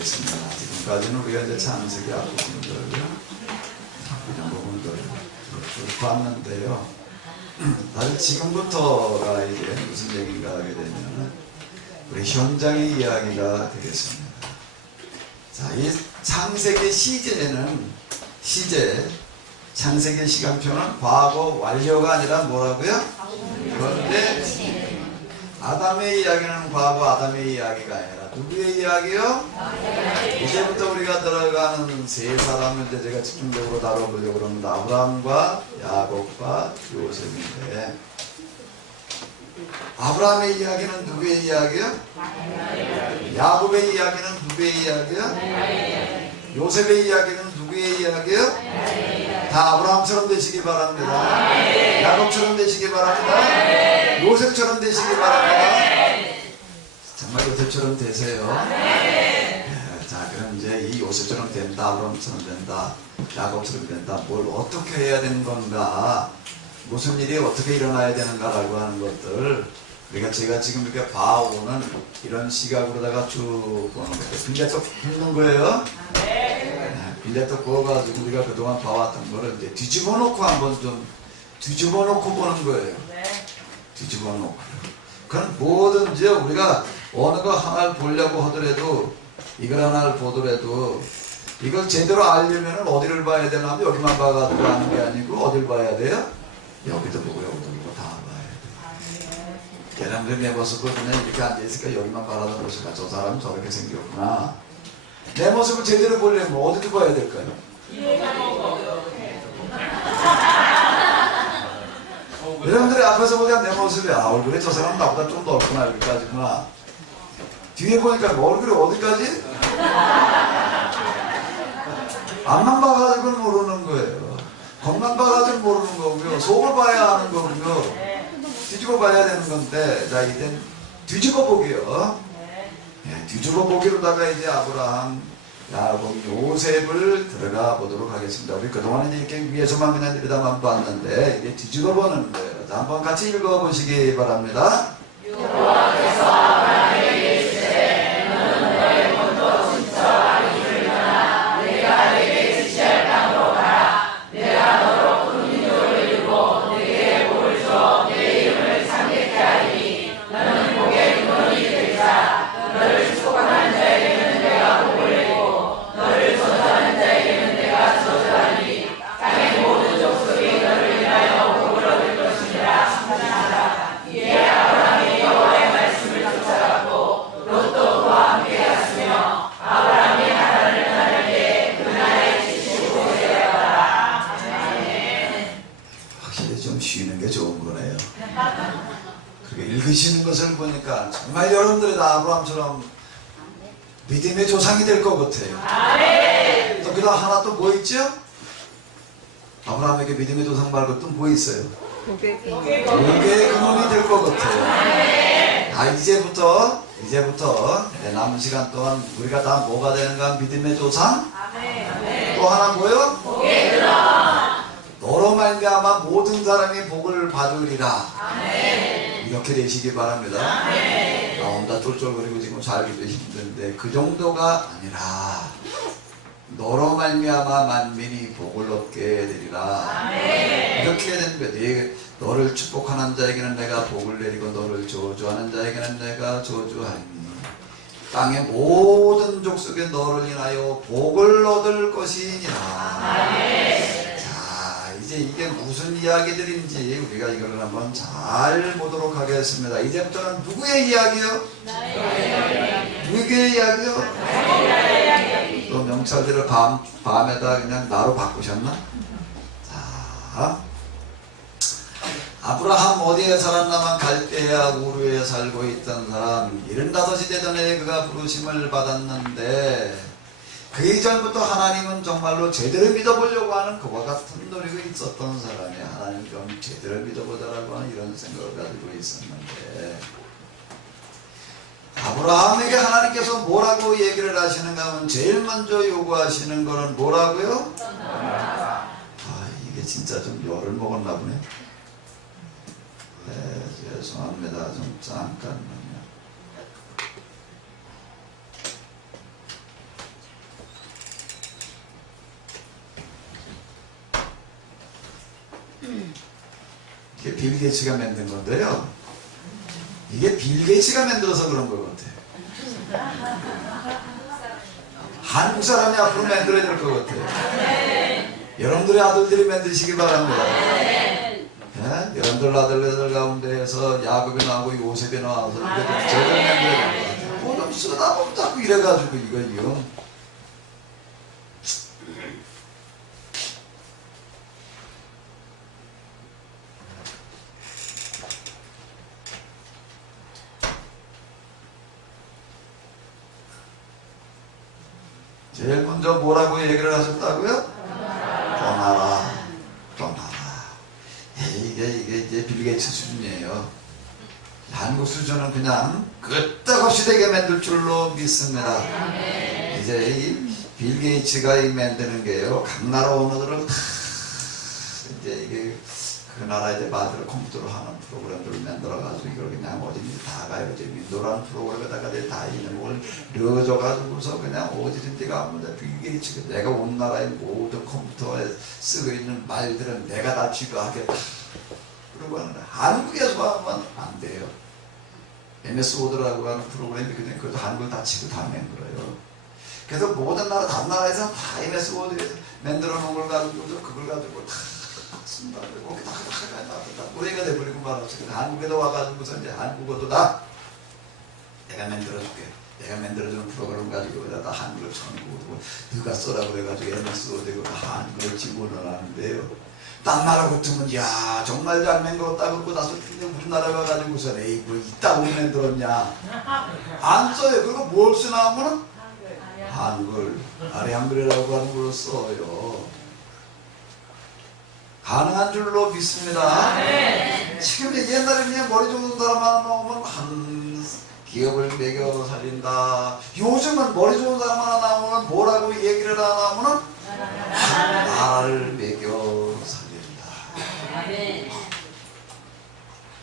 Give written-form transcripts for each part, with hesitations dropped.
되겠습니다. 지금까지는 우리가 이제 창세기 앞부분들, 이런 부분들 쭉 봤는데요. 사실 지금부터가 이제 무슨 얘기인가 하게 되면 우리 현장의 이야기가 되겠습니다. 자, 이 창세기 시제는 창세기 시간표는 과거 완료가 아니라 뭐라고요? 그런데 아담의 이야기는 과거 아담의 이야기가 아니라 누구의 이야기요? 이제부터 우리가 들어가는 세 사람을 이제 제가 집중적으로 다뤄보려고 합니다. 아브라함과 야곱과 요셉인데, 아브라함의 이야기는 누구의 이야기요? 야곱의 이야기는 누구의 이야기요? 요셉의 이야기는 누구의 이야기요? 다 아브라함처럼 되시기 바랍니다. 야곱처럼 되시기 바랍니다. 요셉처럼 되시기 바랍니다. 정말 요셉처럼 되세요. 자, 그럼 이제 이 요셉처럼 된다, 아브라함처럼 된다, 야곱처럼 된다, 뭘 어떻게 해야 되는 건가, 무슨 일이 어떻게 일어나야 되는가라고 하는 것들 우리가 제가 지금 이렇게 봐오는 이런 시각으로다가 쭉 보는 거예요. 빈대떡 굽는 거예요. 빈대떡 구워가지고 우리가 그동안 봐왔던 거를 이제 뒤집어 놓고 한번 좀 뒤집어 놓고 보는 거예요. 뒤집어 놓고. 그건 뭐든지 우리가 어느 거 하나를 보려고 하더라도, 이걸 하나를 보더라도 이걸 제대로 알려면 어디를 봐야 되나? 여기만 봐가지고 아는 게 아니고 어딜 봐야 돼요? 여기도 보고 여기도 보고 다 봐야 돼요. 걔네들 내 모습을 그냥 이렇게 앉아있으니까 여기만 바라다 보시니까 저 사람은 저렇게 생겼구나. 내 모습을 제대로 보려면 어디도 봐야 될까요? 여러분들이 앞에서 보니까 내 모습이 얼굴에 저 사람 나보다 좀 넓구나 여기까지구나. 뒤에 보니까 얼굴이 어디까지? 앞만 봐가지고 모르는 거예요. 겉만 봐가지고 모르는 거고요. 속을 봐야 하는 거고요. 뒤집어 봐야 되는 건데, 자, 이제 뒤집어 보기요. 뒤집어 보기로다가 이제 아브라함, 야곱, 요셉을 들어가 보도록 하겠습니다. 우리 그동안은 이렇게 위에서만 그냥 들여다만 봤는데, 이게 뒤집어 보는 거예요. 자, 한번 같이 읽어 보시기 바랍니다. 여호와께서 아브라함에게 이르시되 너는 너의 본토 친척 아비를 떠나 내가 내게 지시할 땅으로 가라. 내가 너로 큰 민족을 이루고 내게 복을 줘 내 이름을 창대케 하리니 너는 복의 근원이 되리라. 너를 축복하는 자에게는 내가 복을 내리고 너를 저주하는 자에게는 내가 저주하리니 땅의 모든 족속이 너를 인하여 복을 얻을 것이니라. 하라. 이에 아브라함이 여호와의 말씀을 쫓아갔고 롯도 그와 함께 갔으며 아브라함이 하란을 떠날 때에 그 나이 75세였더라. 아멘. 확실히 좀 쉬는 게 좋은 거네요. 그렇게 읽으시는 것을 보니까 정말 여러분들이 다 아브라함처럼 믿음의 조상이 될 것 같아요. 아멘. 또 그다음 하나 또 뭐 있죠? 아브라함에게 믿음의 조상 말고 또 뭐 있어요? 복의 근원이 될 것 같아요. 아, 이제부터 남은 시간 동안 우리가 다 뭐가 되는가? 믿음의 조상? 또 하나 뭐요? 복의 근원. 너로 말미암아 모든 사람이 복을 받으리라. 이렇게 되시기 바랍니다. 혼자 쫄쫄거리고 지금 살기도 힘든데 그 정도가 아니라 너로 말미암아 만민이 복을 얻게 되리라. 이렇게 되는 거예요. 너를 축복하는 자에게는 내가 복을 내리고 너를 저주하는 자에게는 내가 저주하리니 땅의 모든 족속에 너를 인하여 복을 얻을 것이니라. 자, 이제 이게 무슨 이야기들인지 우리가 이걸 한번 잘 보도록 하겠습니다. 이제부터는 누구의 이야기요? 누구의 이야기요? 또 명찰들을 밤에다 그냥 나로 바꾸셨나? 자, 아브라함 어디에 살았나만 갈대아 우르에 살고 있던 사람, 75이 되던 해에 그가 부르심을 받았는데 그 이전부터 하나님은 정말로 제대로 믿어보려고 하는 그와 같은 노력이 있었던 사람이 하나님 좀 제대로 믿어보자라고 하는 이런 생각을 가지고 있었는데, 아브라함에게 하나님께서 뭐라고 얘기를 하시는가 하면 제일 먼저 요구하시는 거는 뭐라고요? 이게 진짜 좀 열을 먹었나 보네. 죄송합니다. 좀 잠깐만요. 이게 빌 게이츠가 만든 건데요. 이게 빌 게이츠가 만들어서 그런 것 같아요. 한국 사람이 앞으로 만들어야 될 것 같아요. 여러분들의 아들들이 만드시기 바랍니다. 여러분들 아들들 가운데에서 야곱이 나오고 요셉이 나와서 제대로 만들어야 될 것 같아요. 뭐 좀 쓰다 보면 자꾸 이래가지고 이거 제일 먼저 뭐라고 얘기를 하셨다고요? 떠나라. 떠나라. 이게 이제 빌 게이츠 수준이에요. 한국 수준은 그냥 끄떡없이 되게 만들 줄로 믿습니다. 이제 이 빌 게이츠가 만드는 게요. 각 나라 언어들을 다 이제 이게 그 나라 이제 말을 컴퓨터로 하는 프로그램들을 만들어가지고 이걸 그냥 어디든지 다 가요. 이제 윈도우라는 프로그램에다가 다 이름을 넣어줘가지고서 그냥 어디든지 가면 빌 게이츠가 내가 온 나라의 모든 컴퓨터에 쓰고 있는 말들은 내가 다 지도하겠다. 그러고 하는데 한국에서 하면 안 돼요. MS 워드라고 하는 프로그램이 그냥 그것도 한국을 다 치고 다 만들어요. 그래서 모든 나라, 다른 나라에서 다 MS 워드에서 만들어 놓은 걸 가지고 그걸 가지고 다 쓴다. 거기 다 오해가 돼버리고 말았어요. 한국에도 와가지고서 이제 한국어도 다 내가 만들어줄게. 내가 만들어주는 프로그램 가지고 다 한글을 쳐놓고 누가 써라 그래가지고 MS 워드고 한글을 집어넣었는데요. 딴 나라 같으면 야 정말 잘 만들었다 그러고 나서 우리나라 가가지고서 에이 뭐 이따고 만들었냐 안 써요. 그리고 뭘 쓰나 하면은 한글 아래 한글이라고 하는 걸 써요. 가능한 줄로 믿습니다. 지금 옛날에 그냥 머리 좋은 사람 하나 나오면 한 기업을 매겨 살린다. 요즘은 머리 좋은 사람 하나 나오면 뭐라고 얘기를 하나 하면은 나라를 매겨 살린다.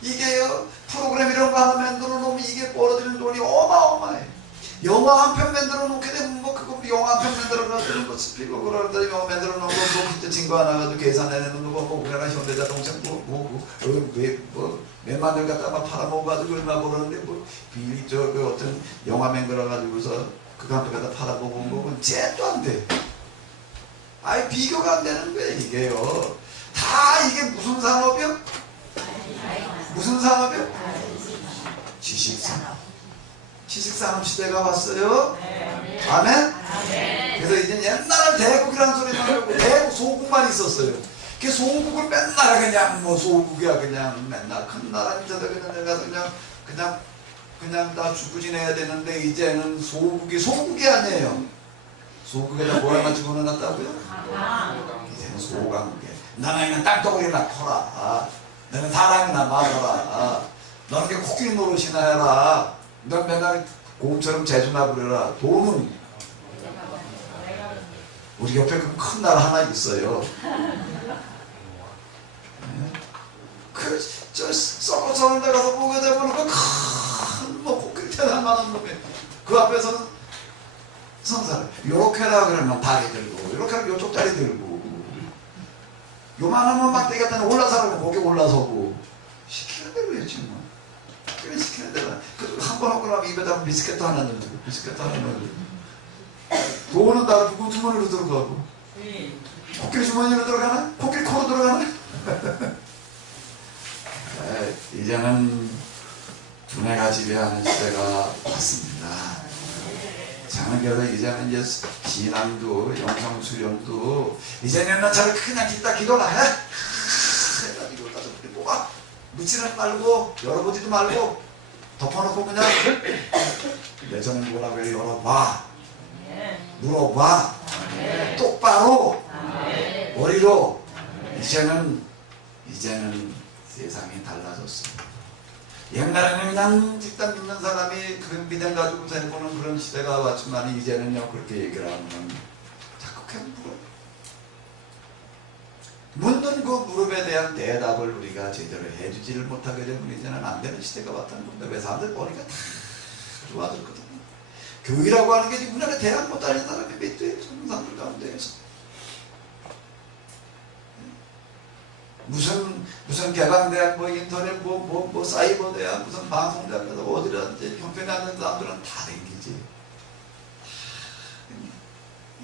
이게요 프로그램 이런 거 하나 만들어 놓으면 이게 벌어지는 돈이 어마어마해. 영화 한 편 만들어 놓게 되면 뭐 그거 영화 한 편 만들어 가지고 뭐 스피커 그러는데 영화 만들어 놓은 거 그때 친구 하나 가지고 계산해내는 거 뭐 우리나라 현대자동차 뭐 몇만 원 갖다 막 팔아먹어가지고 얼마 벌었는데 뭐 그 어떤 영화 만들어 가지고서 그거 한 편 갖다 팔아먹은 거는 쟤도 안 돼. 아예 비교가 안 되는 거예요 이게요. 다 이게 무슨 산업이요? 무슨 산업이요? 지식산업. 지식산업 시대가 왔어요. 아멘? 그래서 이제 옛날에 대국이라는 소리 나고 대국 소국만 있었어요. 그 소국을 맨날 그냥 뭐 소국이야 그냥 맨날 큰 나라 밑에서 그냥 내가 그냥 다 죽고 지내야 되는데 이제는 소국이 아니에요. 소국에다 뭐 하나 집어넣었다고요? 이제는 소강국에 나는 그냥 땅덩어리나 커라. 너는 사랑이나 말아라. 너는 그 코끼리 노릇이나 해라. 넌 맨날 곰처럼 재주나 부려라. 돈은 우리 옆에 그 큰 나라 하나 있어요. 저 썩어서는 데 가서 보게 되면 그 큰 뭐 코끼리 대단한 놈이 그 앞에서는 성사를 요렇게 하라 그러면 다리 들고 요렇게 하면 요쪽 다리 들고 요만하면 막 되겠다니 올라서라고 거기 올라서고 시키는 대로 해야지 뭐. 그래 시키는 대로 한 번 하고 나면 입에다 비스켓 하나 넣고 비스켓 하나 넣고 돈은 다 누구 주머니로 들어가고 코끼리 주머니로 들어가나? 코끼리 코로 들어가나? 이제는 두뇌가 지배하는 시대가 왔습니다. 장은교도 이제는 이제 신앙도 영성 수련도 이제는 나처럼 그냥 기도나 해 해가지고 가서 뽑아 묻지는 말고 열어보지도 말고 덮어놓고 그냥 예전에 뭐라고 해요? 열어봐 물어봐 똑바로 머리로 이제는 세상이 달라졌습니다. 옛날에는 그냥 집단 믿는 사람이 그런 믿음 가지고 되는 그런 시대가 왔지만 이제는요 그렇게 얘기를 하면 자꾸 그냥 묻는 그 무릎에 대한 대답을 우리가 제대로 해주지를 못하게 되면 이제는 안 되는 시대가 왔다는 겁니다. 왜 사람들 보니까 다 좋아졌거든요. 교회라고 하는 게 지금 우리나라에 대학 못 다니는 사람이 몇 대예요. 사람들 가운데에서 무슨 무슨 개방대학, 뭐 인터넷, 뭐 사이버대학, 무슨 방송대학, 어디라든지 형편이 안 되는 사람들은 다 댕기지.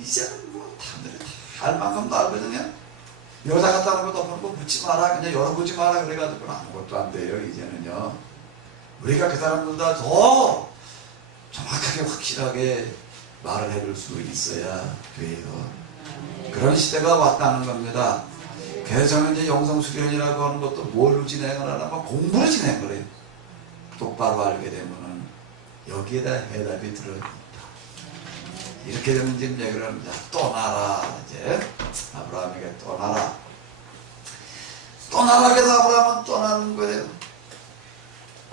이제는 뭐 사람들이 다 알 만큼도 알거든요. 여자 같다는 것도 없는 거 묻지 마라, 그냥 열어보지 마라 그래가지고 아무것도 안 돼요. 이제는요. 우리가 그 사람들보다 더 정확하게 확실하게 말을 해줄 수 있어야 돼요. 그런 시대가 왔다는 겁니다. 그래서 저는 이제 영성수련이라고 하는 것도 뭘로 진행을 하냐면 공부를 진행을 해요. 똑바로 알게 되면은 여기에다 해답이 들어있다. 이렇게 되면 지금 얘기를 합니다. 떠나라. 이제 아브라함에게 떠나라. 떠나라. 그래서 아브라함은 떠나는 거예요.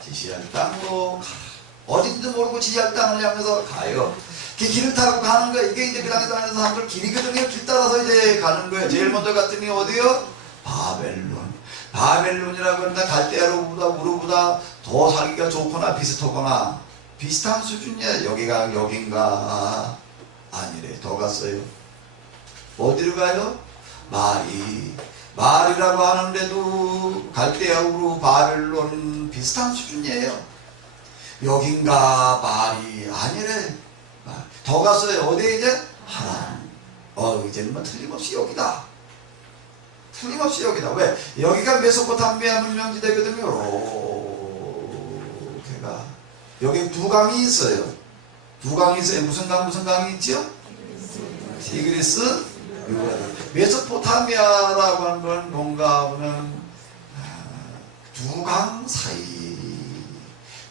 지시할 땅으로 가라. 어딘지 모르고 지시할 땅을 향해서 가요. 그 길을 타고 가는 거예요. 이게 이제 그 당시 다니는 사람들 길이거든요. 길 따라서 이제 가는 거예요. 제일 먼저 갔더니 어디요? 바벨론. 바벨론이라고 하는데 갈대아로보다 우르보다 더 살기가 좋거나 비슷하거나 비슷한 수준이에요. 여기가 여긴가? 아니래. 더 갔어요. 어디로 가요? 말이라고 하는데도 갈대아 우르 바벨론 비슷한 수준이에요. 여긴가? 말이 아니래. 더 갔어요. 어디에 이제? 하란. 이제는 뭐 틀림없이 여기다. 틀림없이 여기다. 왜? 여기가 메소포타미아 문명지대거든요. 이렇게가. 여기 두 강이 있어요. 두 강이 있어요. 무슨 강이 있죠? 티그리스, 메소포타미아라고 하는 건 뭔가 하면 두 강 사이.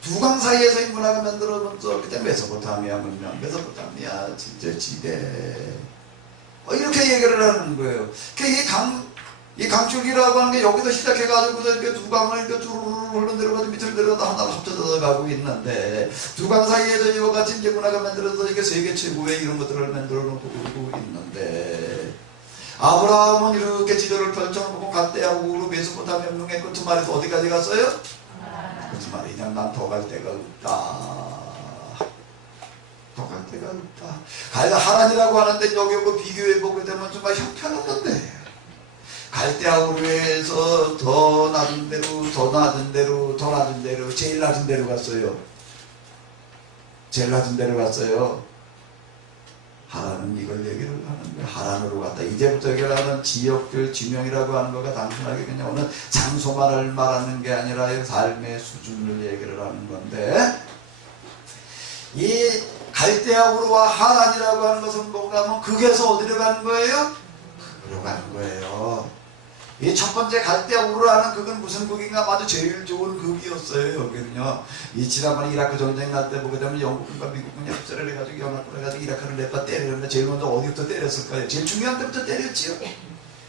두 강 사이에서 인문화가 만들어졌죠. 그때 메소포타미아 문명, 메소포타미아 진짜 지대. 이렇게 얘기를 하는 거예요. 이 강줄기라고 하는 게 여기서 시작해가지고 이렇게 두 강을 이렇게 쭉 흘러내려가지고 밑으로 내려가다 하나가 합쳐져 가고 있는데 두 강 사이에서 이와 같이 이제 문화가 만들어서 이게 세계 최고의 이런 것들을 만들어 놓고 있는데 아브라함은 이렇게 지도를 펼쳐놓고 갈대아 우르 메소포타미아 문명의 끝말에서 어디까지 갔어요? 끝말에 그냥 난 더 갈 데가 없다. 더 갈 데가 없다. 가야 하란이라고 하는데 여기 비교해보게 되면 정말 형편없는데 갈대아 우르에서 더 낮은 데로 제일 낮은 데로 갔어요. 제일 낮은 데로 갔어요. 하란은 이걸 얘기를 하는 거예요. 하란으로 갔다. 이제부터 얘기하는 지역별 지명이라고 하는 거가 단순하게 그냥 어느 장소만을 말하는 게 아니라 삶의 수준을 얘기를 하는 건데 이 갈대아 우르와 하란이라고 하는 것은 뭔가 하면 극에서 어디로 가는 거예요? 극으로 가는 거예요. 이 첫 번째 갈대아 우르라는 극은 무슨 극인가? 아주 제일 좋은 극이었어요. 여기는요. 이 지난번에 이라크 전쟁 날 때 보게 되면 영국군과 미국군이 합세를 해가지고 연합을 해가지고 이라크를 냈다 때리는데 제일 먼저 어디부터 때렸을까요? 제일 중요한 데부터 때렸지요.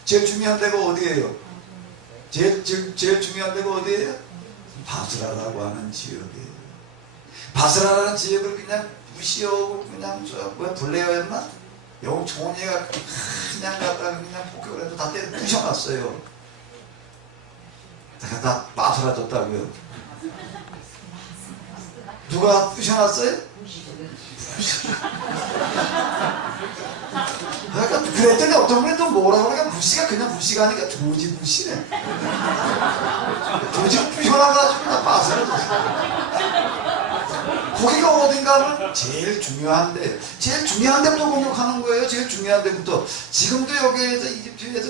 제일 중요한 데가 어디예요? 제일 중요한 데가 어디예요? 바스라라고 하는 지역이에요. 바스라라는 지역을 그냥 무시하고 그냥 블레어였나? 영국 총리가 그냥 갖다가 그냥 폭격을 해도 다 때려 부셔놨어요. 다 빠스라졌다고요. 누가 부셔놨어요? 그러니까 그랬더니 어떤 분이 또 뭐라고 그러니까 부시가 그냥 부시가 아니라 조지 부시네. 조지 부셔놔가지고 다 빠스라졌어요. 거기가 어딘가 하면 제일 중요한 데부터 공격하는 거예요. 제일 중요한 데부터. 지금도 여기에서 이집트에서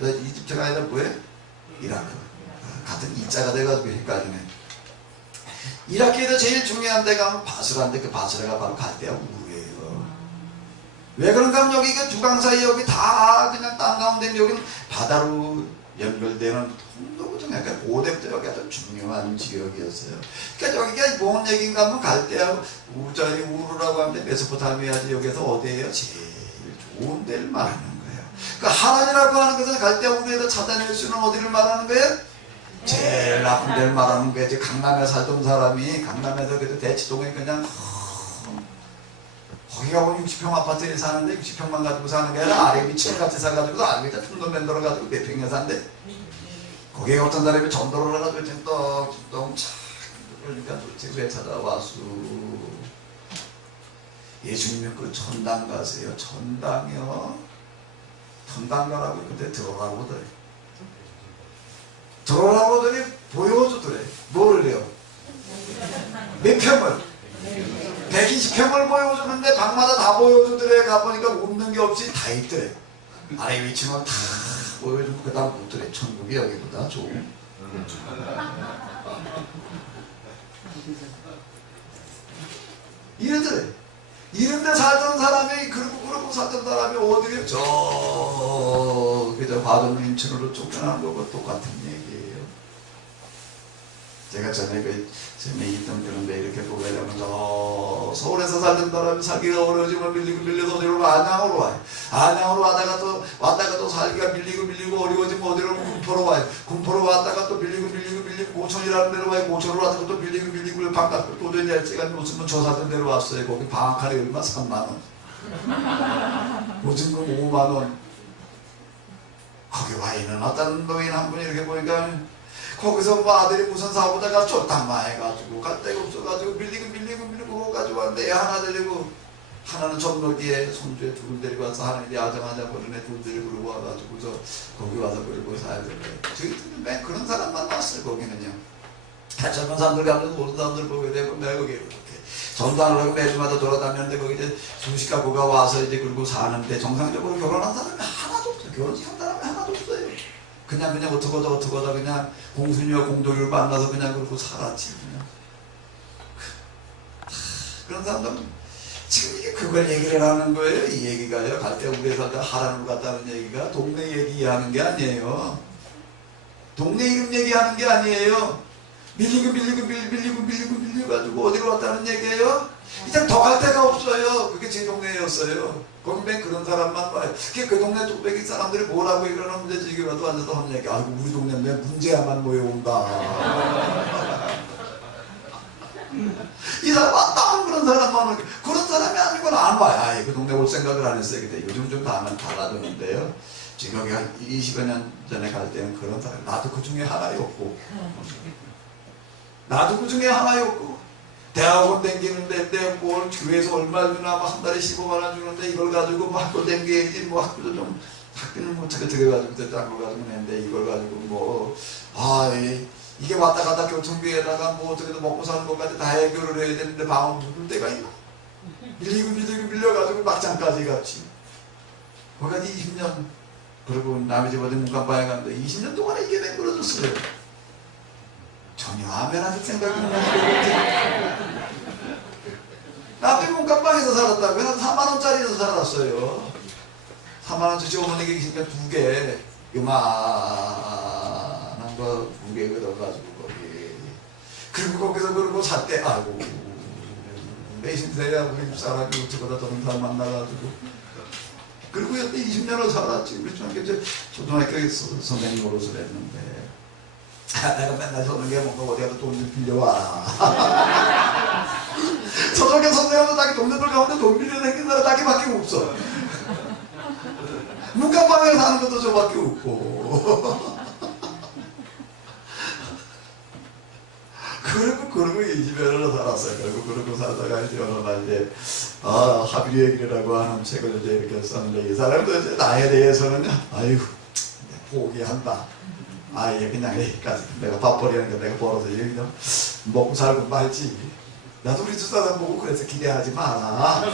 이집트가 아니라 뭐예요? 이라크. 같은 이자가 돼가지고 헷갈리네. 이라크에서 제일 중요한 데가 하면 바스라인데 그 바스라가 바로 갈대아 우르예요. 왜 그런가 하면 여기가 두 강 사이 여기 다 그냥 땅 가운데 여기는 바다로 연결되는 통로거든요. 그러니까 고대부터 여기가 좀 중요한 지역이었어요. 그러니까 여기가 뭔 얘기인가 하면 갈대아 우르라고 하는데 메소포타미아 지역에서 어디예요? 제일 좋은 데를 말하는 거예요. 그러니까 하란이라고 하는 것은 갈대아 우르에서 찾아낼 수 있는 어디를 말하는 거예요? 제일 나쁜 데를 말하는 거예요. 이제 강남에 살던 사람이 강남에서 그래도 대치동에 그냥 거기가 뭐 60평 아파트에 사는데 60평만 가지고 사는 게 아니라 아래 위층을 같이 사가지고 아래가 충동 맨더러 가지고 몇 평에 산대. 거기에 어떤 사람이 전도를 해가지고 ጭን동 차 그러니까 도대체 왜 찾아왔수. 예수님은 그 천당 가세요. 천당이요. 천당 가라고 그때 들어가고 그래. 들어오라고 하더니 보여주더래. 뭐를 해요? 몇 평을? 120평을 보여주는데 방마다 다 보여주더래. 가보니까 없는 게 없이 다 있더래. 아래 위치만 다 보여주고 그 다음 없더래. 천국이 여기보다 좋은. 이러더래. 이런데 살던 사람이 그러고 살던 사람이 어디를 그저 과정 인천으로 쫓겨나는 거고 똑같은 얘기예요. 제가 전에 전에 있던 그런데 이렇게 보게 되면 서울에서 살던 사람이 살기가 어려워지면 밀려서 어디로 안양으로 와요. 안양으로 왔다가 또 살기가 밀리고 어려워지면 어디로 군포로 와요. 군포로 왔다가 또 밀리고 고천이라는 데로 와요. 고천으로 왔다가 또 밀리고 바깥 도저히 낼 시간이 없으면 저 사던 데로 왔어요. 거기 방 한 칸에 얼마? 3만원. 보증금 5만원. 거기 와 있는 어떤 노인 한 분이 이렇게 보니까 거기서 뭐 아들이 무슨 사고다가 쫓단마 해가지고 갈 데가 없어가지고 밀리고 가지고 왔는데 애 하나 데리고 하나는 전노기에 손주에 둘 데리고 와서 하나는 야정하자 버리네 둘 데리고 와가지고서 거기 와서 그러고 사야 되는데 저희들은 맨 그런 사람만 왔어요. 거기는요. 젊은 사람들 가면 모든 사람들 보게 되고 내가 거기 이렇게 전단을 하고 매주마다 돌아다녔는데 거기 이제 수십 가구가 와서 이제 그러고 사는데 정상적으로 결혼한 사람이 하나도 없어요. 결혼한 사람이 하나도 없어요. 그냥 어떡하다 그냥 공순이와 공돌이를 만나서 그냥 그러고 살았지. 그냥. 그런 사람들은 지금 이게 그걸 얘기를 하는 거예요. 이 얘기가요. 갈 때 우리 살다 하라는 것 같다는 얘기가 동네 얘기하는 게 아니에요. 동네 이름 얘기하는 게 아니에요. 밀려가지고 어디로 왔다는 얘기예요? 이제 더 갈 데가 없어요. 그게 제 동네였어요. 거기 맨 그런 사람만 봐요. 그 동네 뚝배기 사람들이 뭐라고 이러는데 지금이라도 앉아서 하는 얘기. 아이고 우리 동네는 왜 문제야만 모여온다. 이 사람 왔다 그런 사람만 그런 사람이 아니고는 안 와요. 아예 그 동네 올 생각을 안 했어요. 근데 요즘 좀 달라졌는데요. 지금 여기 한 20여 년 전에 갈 때는 그런 사람 나도 그 중에 하나였고 대학원 댕기는데 뭘 교회에서 얼마 주나 한 달에 15만 원 주는데 이걸 가지고 뭐 학교 댕겨야지 뭐 학교도 좀 학교는 못 찾게 들어가지고 딴 걸 가지고 냈는데 이걸 가지고 이게 왔다 갔다 교통비에다가 뭐 어떻게든 먹고 사는 것까지 다 해결을 해야 되는데 방은 누를 데가 있나? 밀려가지고 막장까지 갔지. 거기까지 20년 그리고 남의 집 어디 문간방에 갔는데 20년 동안에 이게 맹그러졌어요. 전혀 아멘하실 생각이 없는 남의 문간방에서 살았다고요? 한 4만원짜리에서 살았어요. 4만원짜리 어머니가 계시니까 2개 요만한 거 2개 걷어가지고 거기 그리고 거기서 그러고 샀대. 아이고 내 신세야 우리 집사람이 어쩌고다 저런 사람 만나가지고 그리고 여태 20년을 살았지. 우리 초등학교 선생님 노릇을 했는데 내가 맨날 저녁에 먹고 어디 가서 돈 좀 빌려와라. 초등학교 선생님도 자기 동네들 가운데 돈 빌려 생긴 사람 자기밖에 없어. 문간방에 사는 것도 저밖에 없고. 그러고 20년을 살았어요. 그러고 살다가 이제 어느 날 이제 하비리 얘기라고 하는 책을 이제 이렇게 썼는데 이 사람도 이제 나에 대해서는 아이고 포기한다. 아예 그냥 여기까지 내가 밥벌이하는 거 내가 벌어서 여기 그냥 먹고 살고 말지. 나도 우리 두 사람 보고 그래서 기대하지 마라.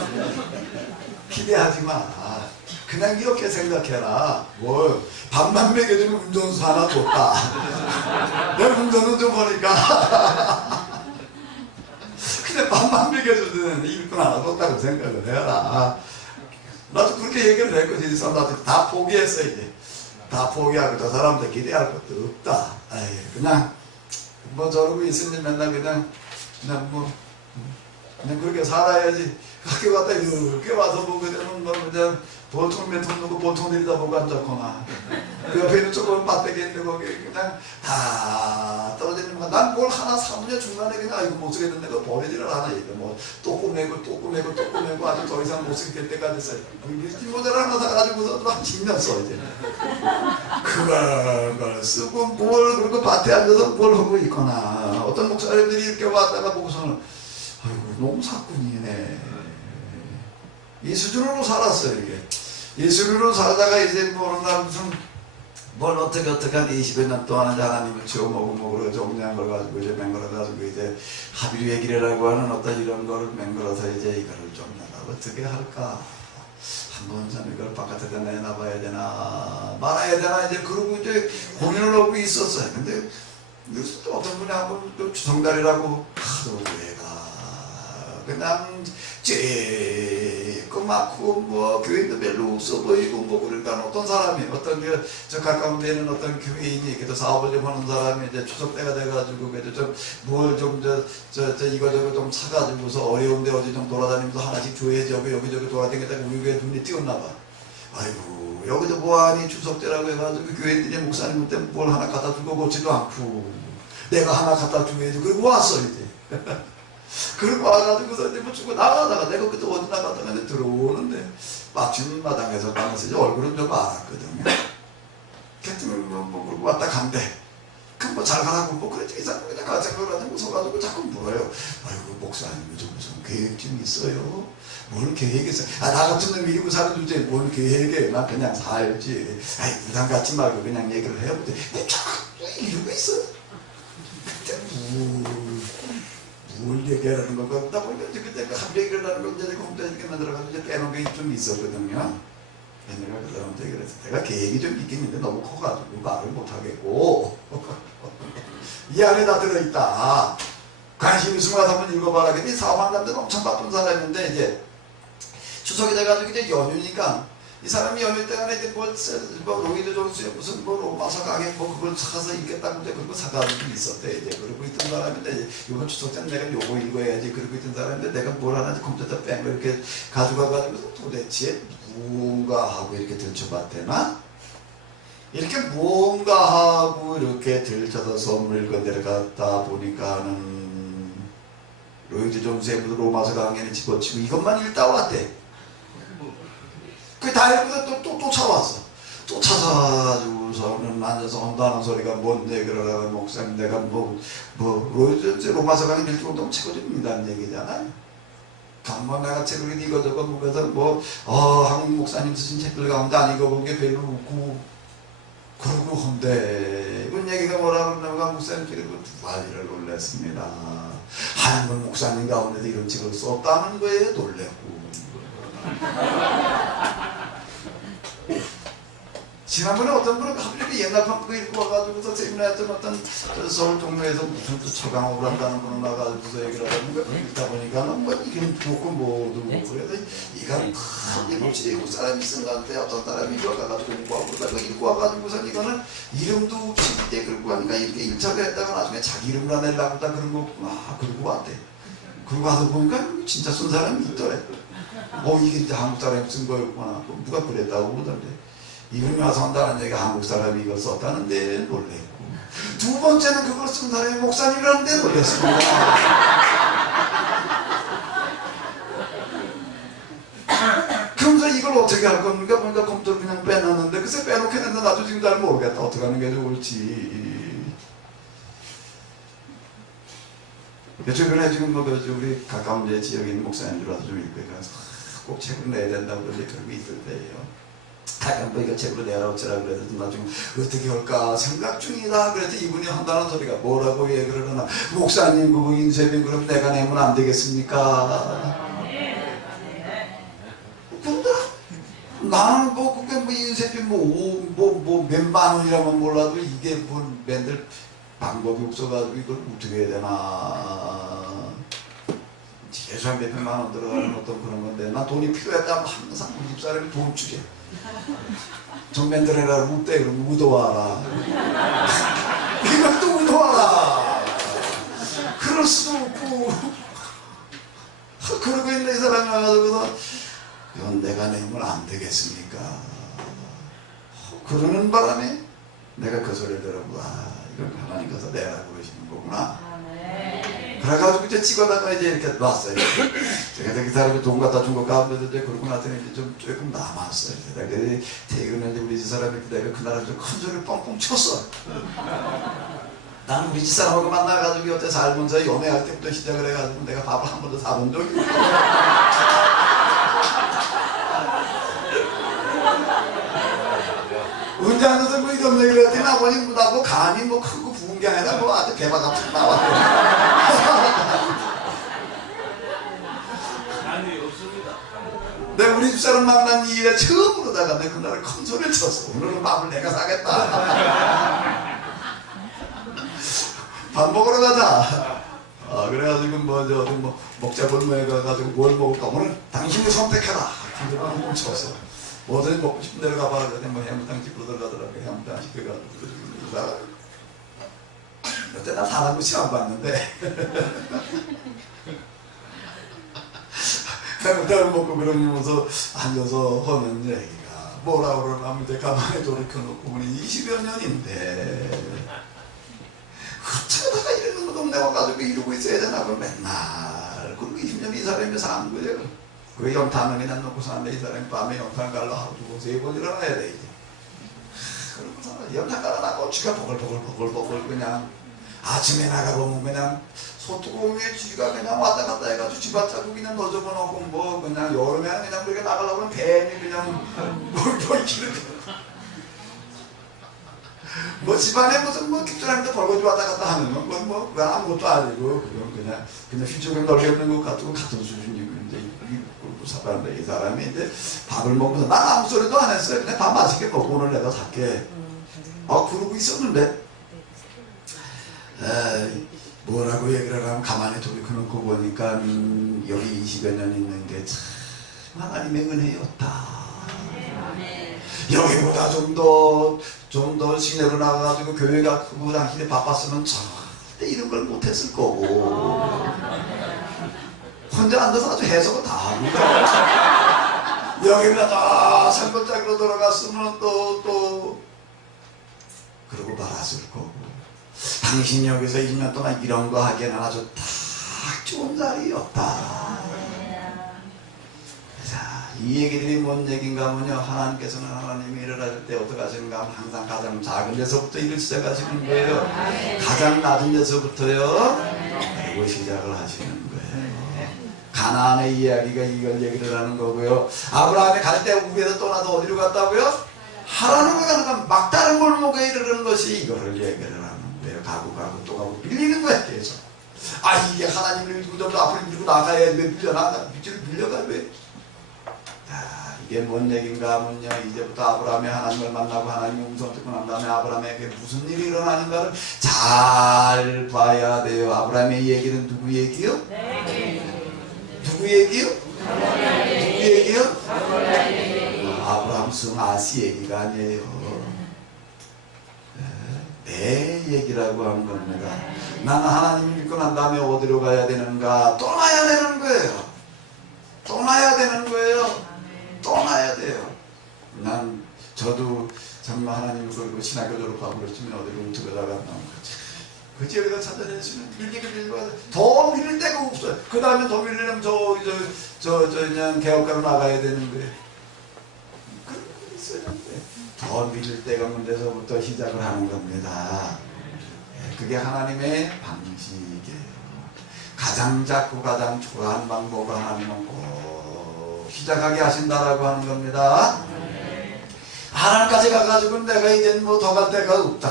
그냥 이렇게 생각해라. 뭐 밥만 먹여주는 운전수 하나도 없다. 내가 운전은 좀 하니까 그냥 밥만 먹여주는 일꾼 하나도 없다고 생각을 해라. 나도 그렇게 얘기를 했거든. 이 사람한테 다 포기했어. 이제 다 포기하고 저 사람한테 기대할 것도 없다. 에이, 그냥 뭐 저러고 있으면 맨날 그냥 그렇게 살아야지. 학교 갔다 이렇게 와서 보게 되면 뭐 그냥 보통 몇통 놓고 보통 내리다 보고 앉았거나 그 옆에 있는 조그만 밭대기 있는데 거기 그냥 다 떨어지는 거야. 난 뭘 하나 사면 중간에 그냥 이거 못 쓰겠는데 그거 버리지를 않아. 이거 뭐 또 꾸매고 아주 더 이상 못 쓰게 될 때까지 써요. 밀짚 모델 하나 사가지고서 한 10년 써 이제. 그걸 쓰고 뭘 그리고 밭에 앉아서 뭘 하고 있거나 어떤 목사님들이 이렇게 왔다가 보고서는 아이고 농사꾼이네. 이 수준으로 살았어요. 이게 이 수준으로 살다가 이제 뭐 어느 날 무슨 뭘 어떻게 한 20여 년 동안 이제 하나님을 지어먹고 그래 정리한 걸 가지고 이제 맹글어가지고 이제 합의로 얘기라고 하는 어떤 이런 거를 맹글어서 이제 이거를 좀 내가 어떻게 할까? 한번 좀 이걸 바깥에다 내놔봐야 되나 말아야 되나 이제 그러고 이제 고민을 하고 있었어요. 근데 여기서 또 어떤 분이 한번 주성달이라고 하도 내가 그냥 쬐끄맣고 뭐 교회도 별로 없어 보이고 뭐 그러니까 어떤 사람이 어떤 저 가까운 데 있는 어떤 교회인이 그래도 사업을 좀 하는 사람이 이제 추석 때가 돼가지고 그래도 좀 뭘 좀 저 이거저거 좀 사가지고서 어려운데 어디 좀 돌아다니면서 하나씩 줘야지 여기저기 돌아다니다가 우리 교회 눈이 띄었나 봐. 아이고 여기도 뭐하니 추석 때라고 해가지고 교회들이 목사님 때문에 뭘 하나 갖다 주고 보지도 않고 내가 하나 갖다 줘야지. 그리고 왔어 이제. 그리고 와가지고서 이제 뭐 주고 나가다가 내가 그때 어디 나가다가 이제 들어오는데 마침 마당에서 만나서 이제 얼굴은 좀 알았거든요. 그랬더니 뭐 그러고 왔다 간대. 그럼 뭐 잘 가라고 뭐 그랬지 이상하게 그냥 가자고 그러가지고 서가지고 자꾸 물어요. 아이고 목사님 좀 무슨 계획 좀 있어요? 뭘 계획했어요? 나 같은 놈 이기고 사는 주제에 뭘 계획해? 나 그냥 살지. 아이 부담 갖지 말고 그냥 얘기를 해보지. 뭐 자꾸 이유가 있어요? 그때 뭘 얘기하라는 건가 보다 보니까 그때 한 얘기를 하는 건 이제 컴퓨터 이렇게 만들어가지고 이제 빼놓은 게 좀 있었거든요. 내가 그 사람한테 그래서 내가 계획이 좀 있긴 있는데 너무 커가지고 말을 못하겠고 이 안에 다 들어있다. 관심 있으면 가서 한번 읽어봐라. 근데 사업한다는 엄청 바쁜 사람인데 이제 추석이 돼가지고 이제 연휴니까 이 사람이 연휴 때간에 이제 뭐 로이드 존스의 무슨 뭐 로마서 강의 뭐 그걸 사서 읽겠다고 이제 그거 사가지고 있었대. 이제 그러고 있던 사람인데 이제 이번 추석 때는 내가 요거 읽어야지 그러고 있던 사람인데 내가 뭘 하나 컴퓨터 뺑 이렇게 가져가가지고 도대체 무언가 하고 이렇게 들춰봤대나? 이렇게 무언가 하고 이렇게 들쳐서 물건대로 갔다 보니까는 로이드 존스의 로마서 강의를 집어치고 이것만 읽다 왔대. 그 다 읽고서 또 쫓아왔어. 또 찾아가지고서는 앉아서 한다는 소리가 뭔데 그러다가 목사님 내가 로이드 로마서 강의 읽지 못하면 책을 좀 읽는다는 얘기잖아요. 강만 내가 책을 이거저거 보면서 한국 목사님 쓰신 책들 가운데 안 읽어본 게 별로 없고 그러고 한데 이런 얘기가 뭐라 그러냐면 한국 목사님끼리 두 가지를 놀랐습니다. 한국 목사님 가운데도 이런 책을 썼다는 거에 놀랬고 지난번에 어떤 분은 갑자기 옛날 판 그거 읽고 와가지고서 세미나했던 어떤 서울 동네에서 무슨 처강업을 한다는 분을 나가지고서 얘기를 하는 거야. 읽다 보니까는 뭐 이름 좋고 뭐도 그래서 이건 큰 일곱 사람이 쓴 건데 어떤 사람이 이거 가가지고 공부하고 읽고 와가지고서 이거는 이름도 없이 때 그러고 하니까 이렇게 1차를 했다가 나중에 자기 이름을 내려고 하다 그런 거구나. 그러고 왔대. 그러고 와서 보니까 진짜 쓴 사람이 있더래. 이게 이제 한국 사람이 쓴 거였구나. 누가 그랬다고 그러던데. 이름이 와서 한다는 얘기가 한국 사람이 이걸 썼다는데 놀랬고 두 번째는 그걸 쓴 사람이 목사님이라는데 놀랬습니다. 그러면서 이걸 어떻게 할 겁니까? 보니까 컴퓨터를 그냥 빼놨는데 글쎄 빼놓겠는데 나도 지금 잘 모르겠다. 어떻게 하는 게 좋을지. 최근에 지금 우리 가까운 제 지역에 있는 목사님들 와서 좀 읽고 가서 꼭 책을 내야 된다고 그러고 있을 때예요. 가끔 이거 책으로 내라 어쩌라 그래서 나중에 어떻게 할까 생각 중이다. 그래서 이분이 한다는 소리가 뭐라고 얘기를 하나. 목사님 그거 인쇄빈 그럼 내가 내면 안 되겠습니까? 근데 나는 그게 인쇄빈 몇만 원이라면 몰라도 이게 만들 방법이 없어가지고 이걸 어떻게 해야 되나. 최소한 몇백만 원 들어가는 어떤 그런 건데 나 돈이 필요했다면 항상 우리 집사람이 돈 주게. 좀 만들어라 묵대 그럼 묻어와라. 이걸 또 묻어와라. 그럴 수도 없고 그러고 있는 이 사람이 와가지고서 이건 내가 내면 안 되겠습니까? 그러는 바람에 내가 그 소리를 들어보고 이건 하나님께서 내라고 그러시는 거구나. 그래가지고 이제 찍어다가 이제 이렇게 놨어요. 제가 그 사람이 돈 갖다 준 거 가운데도 이제 그러고 나더니 이제 좀 조금 남았어요. 그래서 퇴근에 우리 집 사람이 내가 그날은 좀 큰 소리를 뻥뻥 쳤어. 나는 우리 집 사람하고 만나가지고 여태 살면서 연애할 때부터 시작을 해가지고 내가 밥을 한 번도 사본 적이 없어. 언제 앉아서 뭐 이런 얘기를 했더니 아버님 뭐 간이 뭐 크고 부은 게 아니라 뭐 아주 개바가 툭 나왔고. 간이 없습니다. 내가 우리 집사람 만난 이후에 처음으로다가 내가 그날 큰 소리를 쳤어. 오늘은 밥을 내가 사겠다. 밥 먹으러 가자. 그래가지고 어디 먹자 골목에 가가지고 뭘 먹을까? 오늘 당신이 선택해라. 근데 막 쳤어. 뭐든지 먹고 싶은 데로 가봐라. 뭐 해물탕 집으로 들어가더라고. 해물탕 시켜가지고 그러다가 그때 나 사람 시험 봤는데 해물탕을 먹고 그러면서 앉아서 하는 얘기가 뭐라 그러냐면 이제 가만히 돌이켜놓고 보니 20여 년인데 어쩌다가 이러는 것도 내가 가지고 이러고 있어야 되나 그 맨날 그리고 20년 이 사람이 사는 거예요. 그 영탄을 그냥 놓고 사는데 이 사람이 밤에 영탄 갈라 하루 두고 세 번 일어나야 돼 이제. 그러고 영탄 갈아놔고 쥐가 보글보글 그냥 아침에 나가보면 그냥 소뚜껑 위에 쥐가 그냥 왔다 갔다 해가지고 쥐밭자국 그냥 넣어줘놓고 뭐 그냥 여름에는 그냥 그렇게 나가려고 하면 뱀이 그냥 뭘 이렇게 뭐 집안에 무슨 뭐 깃들한테 벌거지 왔다 갔다 하는 건 그건 아무것도 아니고 그건 그냥 휘쪽에 널려있는 것 같고 같은 수준이고 이제 이 사람인데 이 사람이 이제 밥을 먹으면서 난 아무 소리도 안 했어요. 그냥 밥 맛있게 먹고 오늘 내가 살게. 그러고 있었는데 뭐라고 얘기를 하면 가만히 돌이켜놓고 보니까 여기 20여 년 있는 게 참 하나님의 은혜였다. 여기보다 좀 더 시내로 나가가지고 교회가 크고 당신이 바빴으면 절대 이런 걸 못했을 거고 혼자 앉아서 아주 해석을 다 하고 여기보다 더 산골짜기로 돌아갔으면 또 그러고 말았을 거고 당신 여기서 20년 동안 이런 거 하기에는 아주 딱 좋은 자리였다. 자, 이 얘기들이 뭔 얘기인가 하면요, 하나님께서는 하나님이 일을 하실 때 어떻게 하시는가 하면 항상 가장 작은 데서부터 일을 시작하시는 거예요. 가장 낮은 데서부터요 그리고 시작을 하시는 거예요. 가나안의 이야기가 이걸 얘기를 하는 거고요. 아브라함이 갈 때 우에서 떠나서 어디로 갔다고요? 하라는 거 가는 건 막다른 골목에 이르는 것이 이거를 얘기를 하는 거예요. 가고 또 가고 밀리는 거야 계속. 이게 하나님을 밀고 좀 더 앞으로 밀고 나가야 왜 밀려나가 밑으로 밀려가 왜? 자, 이게 뭔 얘기인가 하면요, 이제부터 아브라함이 하나님을 만나고 하나님의 음성 듣고 난 다음에 아브라함에게 무슨 일이 일어나는가를 잘 봐야 돼요. 아브라함의 얘기는 누구 얘기요? 누구 얘기요? 누구 얘기요? 아브라함 승아씨 얘기가 아니에요. 내 얘기라고 하는 겁니다. 나는 하나님을 믿고 난 다음에 어디로 가야 되는가? 떠나야 되는 거예요. 떠나야 되는 거예요. 떠나야 돼요. 저도 정말 하나님을 걸고 신학교 졸업하고 그랬으면 어디로 움트거다가 나온 거지. 그 지역에서 찾아내시면 밀리고 더 밀릴 데가 없어요. 그 다음에 더 밀리려면 그냥 개업가로 나가야 되는 거예요. 그런 거 있어요. 더 밀릴 데가 없는 데서부터 시작을 하는 겁니다. 그게 하나님의 방식이에요. 가장 작고 가장 초라한 방법을 하나님은 꼭 시작하게 하신다라고 하는 겁니다. 하나님까지 가가지고 내가 이젠 뭐 더 갈 데가 없다.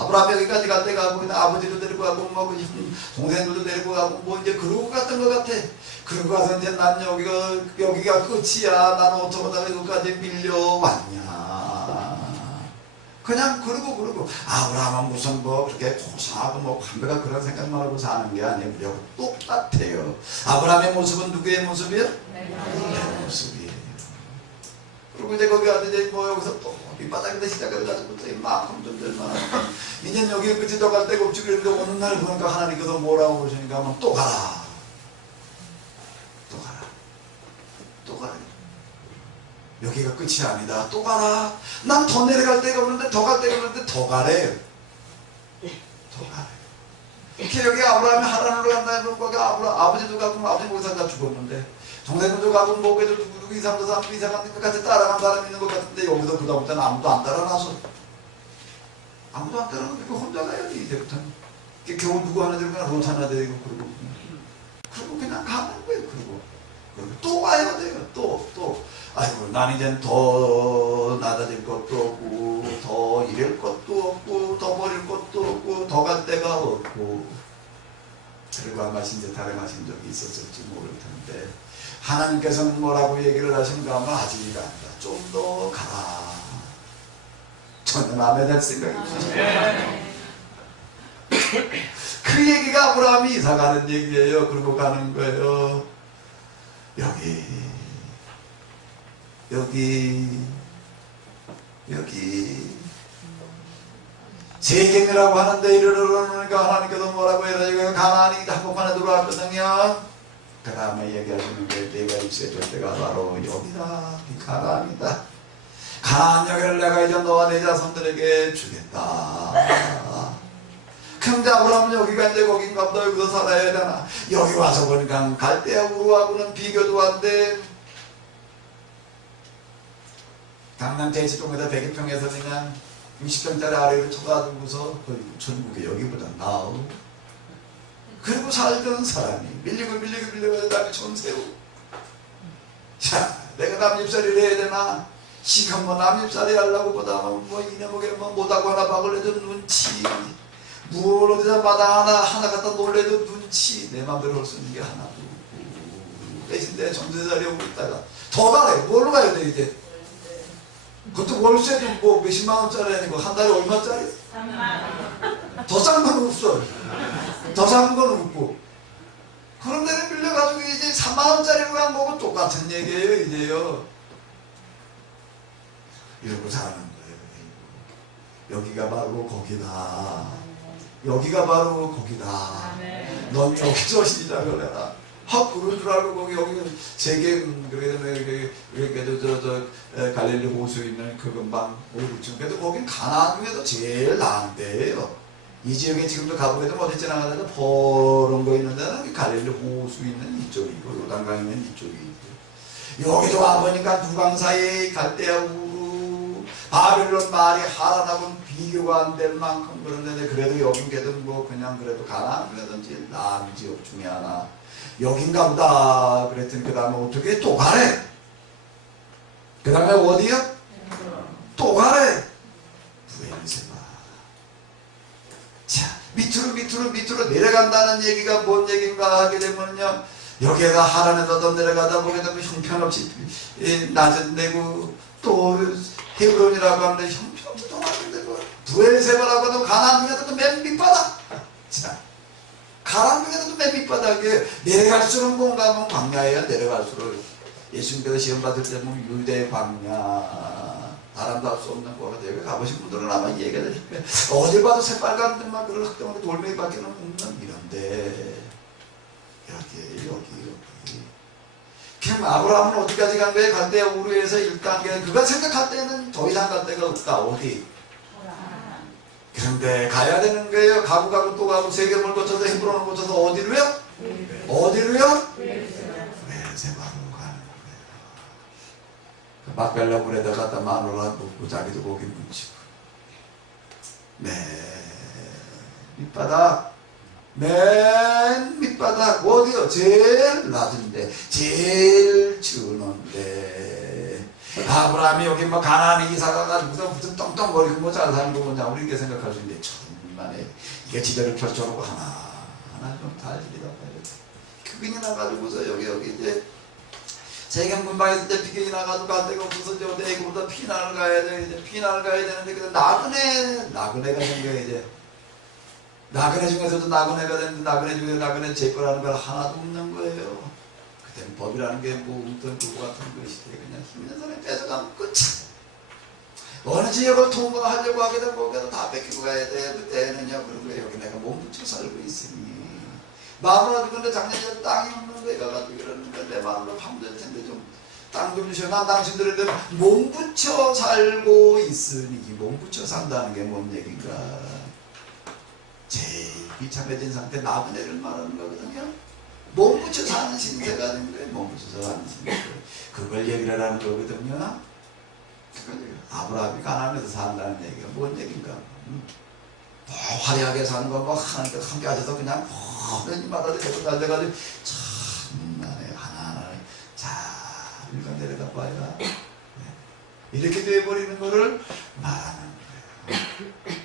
아브라함 여기까지 갈 데가 하고 아버지도 데리고 가고 뭐 동생들도 데리고 가고 뭐 이제 그러고 갔던 것 같아. 그러고 가서 이제 난 여기가 끝이야. 나는 어떻게 하다가 여기까지 밀려왔냐. 그냥 그러고 아브라함은 무슨 뭐 그렇게 고상하고 뭐 완벽한 그런 생각만 하고 사는 게 아니고요. 똑같아요. 아브라함의 모습은 누구의 모습이에요? 내 모습이에요. 그리고 이제 거기 가서 이제 뭐 여기서 또 밑바닥에서 시작해가지고 또 이만큼 좀 될만한 이제 여기 끝이 더 갈 데가 없지. 그런데 어느 날 보니까 하나님께서 뭐라고 그러시니까 하면 또 가라. 여기가 끝이 아니다. 또 가라. 난 더 내려갈 데가 없는데 더 갈 데가 없는데 더 가래요. 더 가래요. 이렇게 여기 아브라함이 하란으로 간다. 거기 아버지도 가고 아버지 거기서 다 죽었는데 동생들도 가고 뭐게도 누구 이상도 사람도 이상한 것 같이 따라간 사람이 있는 것 같은데 여기서 그다음부터는 아무도 안 따라나서 아무도 안 따라나서 혼자 가야 돼 이제부터는. 겨우 누구 하나 되고 롯 하나 되고 그러고 그냥 가는 거예요. 그리고 또 와야 돼요. 또 아이고 나는 이제 더 낮아질 것도 없고 더 잃을 것도 없고 더 버릴 것도 없고 더 갈 데가 없고, 그리고 아마 신제 타령하신 적이 있었을지 모를 텐데 하나님께서는 뭐라고 얘기를 하시는가 하면 아직 아니다, 좀 더 가라. 저는 마음에 들 생각이 없어요. 그 얘기가 아브라함이 이사 가는 얘기예요. 그리고 가는 거예요. 여기 세겜이라고 하는데 이르러니까 하나님께서 뭐라고 해라, 이거 가나안이 한복판에 들어왔거든요. 그 다음에 얘기하시는 게 내가 있어야 될 때가 바로 여기다, 이 가나안이다. 가나안 여기를 내가 이제 너와 내 자손들에게 주겠다. 근데 아브라함은 여기가 이제 거긴가 보다, 여기서 살아야 되나. 여기 와서 보니까 갈대아 우르하고는 비교도 안 돼. 강남 대치동에다 100평에서 그냥 60평짜리 아래로 쳐가지고서 전국에 여기보다 나아. 그리고 살던 사람이 밀리고 다음에 전세우. 자, 내가 남집살이를 해야 되나? 시간 뭐 남집살이 하려고 보다 뭐 이놈에게 뭐 못하고 하나 박을래도 눈치, 뭘 어디다 마당 하나 갖다 놀래도 눈치, 내 맘대로 할 수 있는 게 하나도 없고, 대신 내 전세살이 오고 있다가 더 가래. 뭘로 가야 돼 이제? 그것도 월세도 뭐 몇십만 원짜리 아니고 한 달에 얼마짜리? 3만. 더 싼 건 없어. 더 싼 건 없고. 그런 데를 빌려가지고 이제 3만 원짜리로 간 거고 똑같은 얘기예요 이제요. 이러고 사는 거예요. 여기가 바로 거기다. 여기가 바로 거기다. 넌 여기서 시작을 해라. 그런 줄 알고 거기 세겜, 그래도 갈릴리 호수 있는 그 근방 오르층, 그래도 거긴 가나안 중에도 제일 나은 데예요. 이 지역에 지금도 가보게 되면 어디 지나가다가 퍼런 거 있는 데는 갈릴리 호수 있는 이쪽이고 요단강 있는 이쪽이고, 여기도 와보니까 두 강 사이에 갈대아 우르 바벨론 말이 하나하고는 비교가 안 될 만큼 그런데, 그래도 여긴 그래도 뭐 그냥 그래도 가나안 그래도 제일 나은 지역 중에 하나. 여긴가 보다 그랬더니 그 다음에 어떻게 또 가래. 그 다음에 어디야? 또 가래. 부엘세바. 자, 밑으로 내려간다는 얘기가 뭔 얘기인가 하게 되면요, 여기가 하란에서 내려가다 보게 되면 형편없이 낮은 데고, 또 헤브론이라고 하는데 형편없이 또 낮은 데고, 부엘세바라고 하도 가나안 중에서도 맨 밑바닥. 자, 가나안 중에서도 맨 밑바닥에 내려갈수록 뭔가 하면 광야예요. 내려갈수록 예수님께서 시험 받을 때 보면 유대 광야, 아름다울 수 없는 곳에 여기 가보신 분들은 아마 얘기가 되실 거예요. 어딜 봐도 새빨간 듯만 그런 흑덩어리 돌멩이밖에는 없는 이런데, 여기. 그럼 아브라함은 어디까지 간 거예요? 갈대아 우르에서 1단계. 그가 생각할 때는 더 이상 갈 데가 없다. 어디? 그런데 가야 되는 거예요. 가고 또 가고 세겜을 거쳐서 헤브론을 거쳐서 어디로요? 어디로요? 부엘세바로 가는 거예요. 막벨라 물에다 갖다 마누라 붓고 자기도 고기 묻히고. 네, 밑바닥, 맨 밑바닥 어디요? 제일 낮은데, 제일 추운데. 아브라함이 여기 뭐 가나안에 이사가 가지고 무슨 떵떵거리고 뭐 잘 사는 거 뭐냐 우리 이렇게 생각할 수 있는데, 천만에 이게 지대를 펼쳐놓고 하나 좀 달리다 봐요. 그게 나가지고서 여기 이제 세겜 근방에서 이제 비경이 나가지고 갈 데가 없어서 이제 어디 애굽보다 피난을 가야 돼. 이제 피난을 가야 되는데, 근데 나그네가 생겨요. 이제 나그네 중에서도 나그네가 되는데, 나그네 중에 나그네 제 거라는 걸 하나도 없는 거예요. 그때는 법이라는 게 뭐 어떤 그거 같은 것이 그냥 힘있는 사람이 뺏어가면 끝이야. 어느 지역을 통과하려고 하게 되면 거기서 다 뺏기고 가야 돼. 그때는요. 그런 거예요. 여기 내가 몸 붙여 살고 있으니 마음으로 근데 작년에 땅이 없는 거에 가가지고 이러는데, 내 마음으로 하면 될 텐데 좀 땅 좀 주셔. 난 당신들한테 몸 붙여 살고 있으니, 몸 붙여 산다는 게 뭔 얘기인가. 제일 비참해진 상태 나그네를 말하는 거거든요. 몸 붙여 사는 신세가 된 거예요. 몸 붙여 사는 신세. 그걸 얘기를 하는 거거든요. 아브라함이 가나안에서 산다는 얘기가 뭔 얘기인가. 뭐 화려하게 사는 거, 뭐 하나님께 함께 하셔서 그냥 모든 마다 되고 달려가지고 참나네 하나하나 잘 읽어 내려가 봐야 이렇게 돼버리는 거를 말하는 거예요.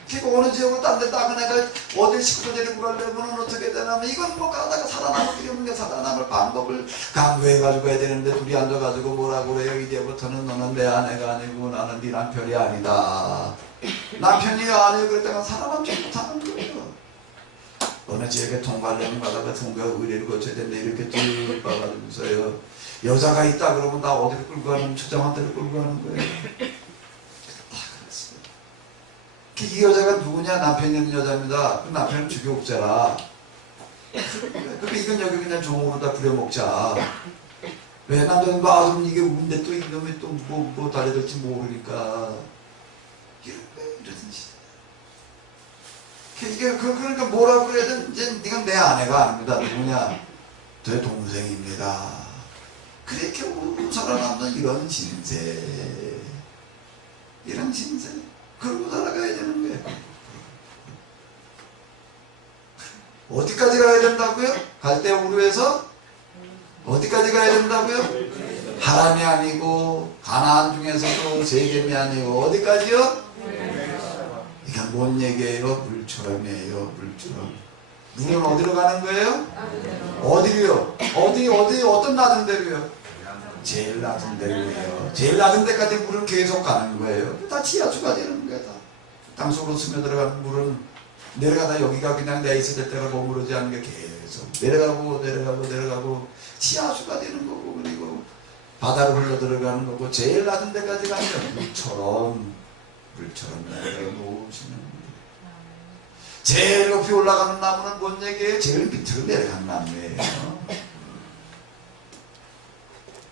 그리고 어느 지역으로 딴 데 다른 애가 어딜 식구들 데리고 가려면 어떻게 되냐면 이건 뭐 가다가 살아남을 없는 게 살아남을 방법을 강구해가지고 해야 되는데 둘이 앉아가지고 뭐라고 그래요. 이제부터는 너는 내 아내가 아니고 나는 네 남편이 아니다. 남편이 아니고 그랬다가 살아남지 못하는 거예요. 어느 지역에 통과하려면 가다가 통과 의뢰를 거쳐야 되는데 이렇게 쭉 봐가지고서요. 여자가 있다 그러면 나 어디를 끌고 가는 처장한테를 끌고 가는 거예요. 다 그랬어요. 이 여자가 누구냐? 남편 있는 여자입니다. 그 남편은 주교옥자라. 그러니까 이건 여기 그냥 종으로 다 부려먹자. 왜 남자는 뭐 이게 운데 또 이놈이 또 뭐 달려들지 모르니까 이러든지. 그러니까 뭐라고 그래야 이제 네가 내 아내가 아닙니다. 누구냐? 내 동생입니다. 그렇게 살아남는 이런 신세, 이런 신세, 그러고 살아가야 되는 거예요. 어디까지 가야 된다고요? 갈대우르에서 어디까지 가야 된다고요? 하람이 아니고 가나안 중에서도 세겜이 아니고 어디까지요? 이건 뭔 얘기예요? 물처럼이에요. 물처럼. 물은 어디로 가는 거예요? 어디로요? 어떤 낮은 데로요? 제일 낮은 데로요. 제일 낮은 데까지 물은 계속 가는 거예요. 다 지하수가 되는 거예요. 다. 땅속으로 스며들어가는 물은 내려가다 여기가 그냥 내 있을 때가 머무르지 않는 게 계속 내려가고 지하수가 되는 거고 그리고 바다로 흘러들어가는 거고 제일 낮은 데까지 가면 물처럼 내려가 놓으시는 거예요. 제일 높이 올라가는 나무는 뭔 얘기예요? 제일 밑으로 내려가는 나무예요.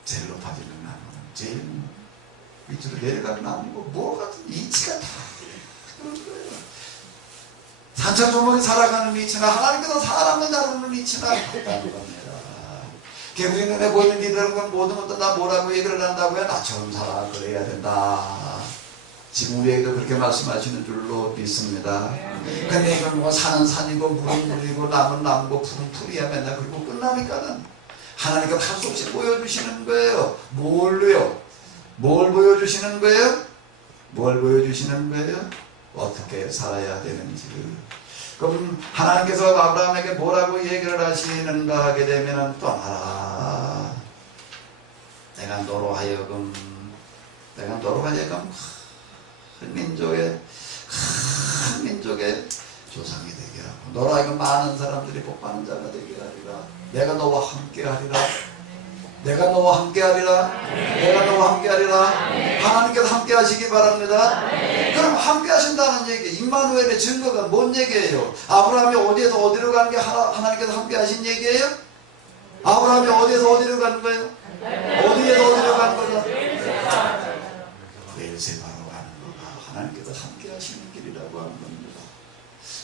제일 높아지는 나무는 제일 밑으로 내려가는 나무고 뭐 같은 이치가 다 그런 거예요. 산천조목이 살아가는 이치나 하나님께서 사람을 다루는 이치나 같다는 겁니다. 개구리 눈에 보이는 일이라는 건 모든 것도 다 뭐라고 얘기를 한다고요? 나처럼 살아 그래야 된다. 지금 우리에게도 그렇게 말씀하시는 줄로 믿습니다. 근데 이건 뭐 산은 산이고 물은 물이고 나무는 나무고 풀은 풀이야 맨날 그리고 끝나니까는 하나님께서 할 수 없이 보여주시는 거예요. 뭘로요? 뭘 보여주시는 거예요? 뭘 보여주시는 거예요? 어떻게 살아야 되는지를. 그럼 하나님께서 아브라함에게 뭐라고 얘기를 하시는가 하게 되면 떠나라. 내가 너로 하여금 큰 민족의 조상이 되게 하고 너로 하여금 많은 사람들이 복받는 자가 되게 하리라. 내가 너와 함께 하리라. 하나님께서 함께 하시기 바랍니다. 그럼 함께 하신다는 얘기, 임마누엘의 증거가 뭔 얘기예요? 아브라함이 어디에서 어디로 가는 게 하나님께서 함께 하신 얘기예요? 아브라함이 어디에서 어디로 가는 거예요? 어디에서 어디로 가는 거죠? 베르세바로 가는 거가 하나님께서 함께 하시는 길이라고 하는 겁니다.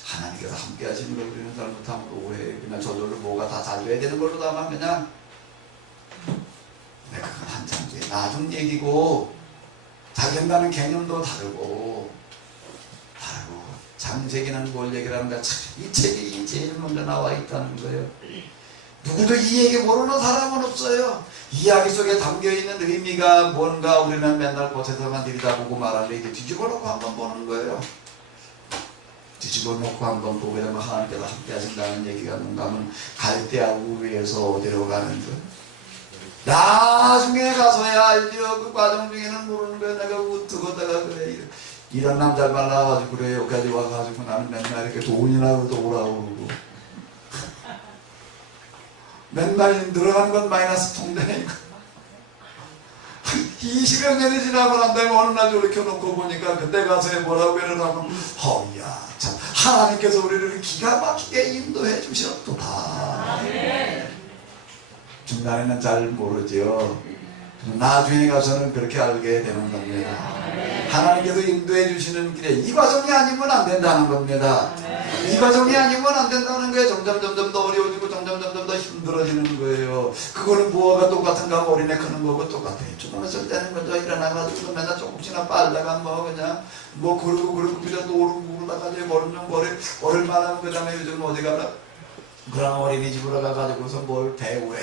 하나님께서 함께 하시는 걸 우리는 잘못하면 오해, 그냥 저절로 뭐가 다 잘 돼야 되는 걸로 다만 그냥 그건 한참 뒤에 나중 얘기고 잘 된다는 개념도 다르고 장세기는 뭘 얘기하는가 이 책이 제일 먼저 나와 있다는 거예요. 누구도 이 얘기 모르는 사람은 없어요. 이야기 속에 담겨있는 의미가 뭔가 우리는 맨날 곳에서만 들여다보고 말하는데 이게 뒤집어놓고 한번 보는 거예요. 뒤집어놓고 한번 보게 되면 하나님께서 함께 하신다는 얘기가 뭔가 하면 갈대아 우르에서 어디로 가는 거예요. 나중에 가서야 알죠. 그 과정 중에는 모르는 거야. 내가 웃고다가 그래. 이런 남자를 만나가지고 그래. 여기까지 와가지고 나는 맨날 이렇게 돈이나 또 오라고 그러고. 맨날 들어가는 건 마이너스 통장이니까. 20여 년이 지나고 난 다음에 어느 날 돌이켜놓고 보니까 그때 가서 뭐라고 이러라고 허야 참 하나님께서 우리를 기가 막히게 인도해 주셨도다. 중간에는 잘 모르죠. 나중에 가서는 그렇게 알게 되는 겁니다. 하나님께서 인도해 주시는 길에 이 과정이 아니면 안 된다는 겁니다. 이 과정이 아니면 안 된다는 거예요. 점점 더 어려워지고 점점 더 힘들어지는 거예요. 그거는 뭐가 똑같은가? 어린애 크는 거고 똑같아요. 조금씩 되는 거죠. 일어나가지고 맨날 조금씩이나 빨다가 뭐 그냥 뭐 그러고 그냥 또 오르고 그러다가 이제 머리 얼마나 그 다음에 요즘 어디 가나 그런 어린이집으로 가가지고서 뭘 배우래.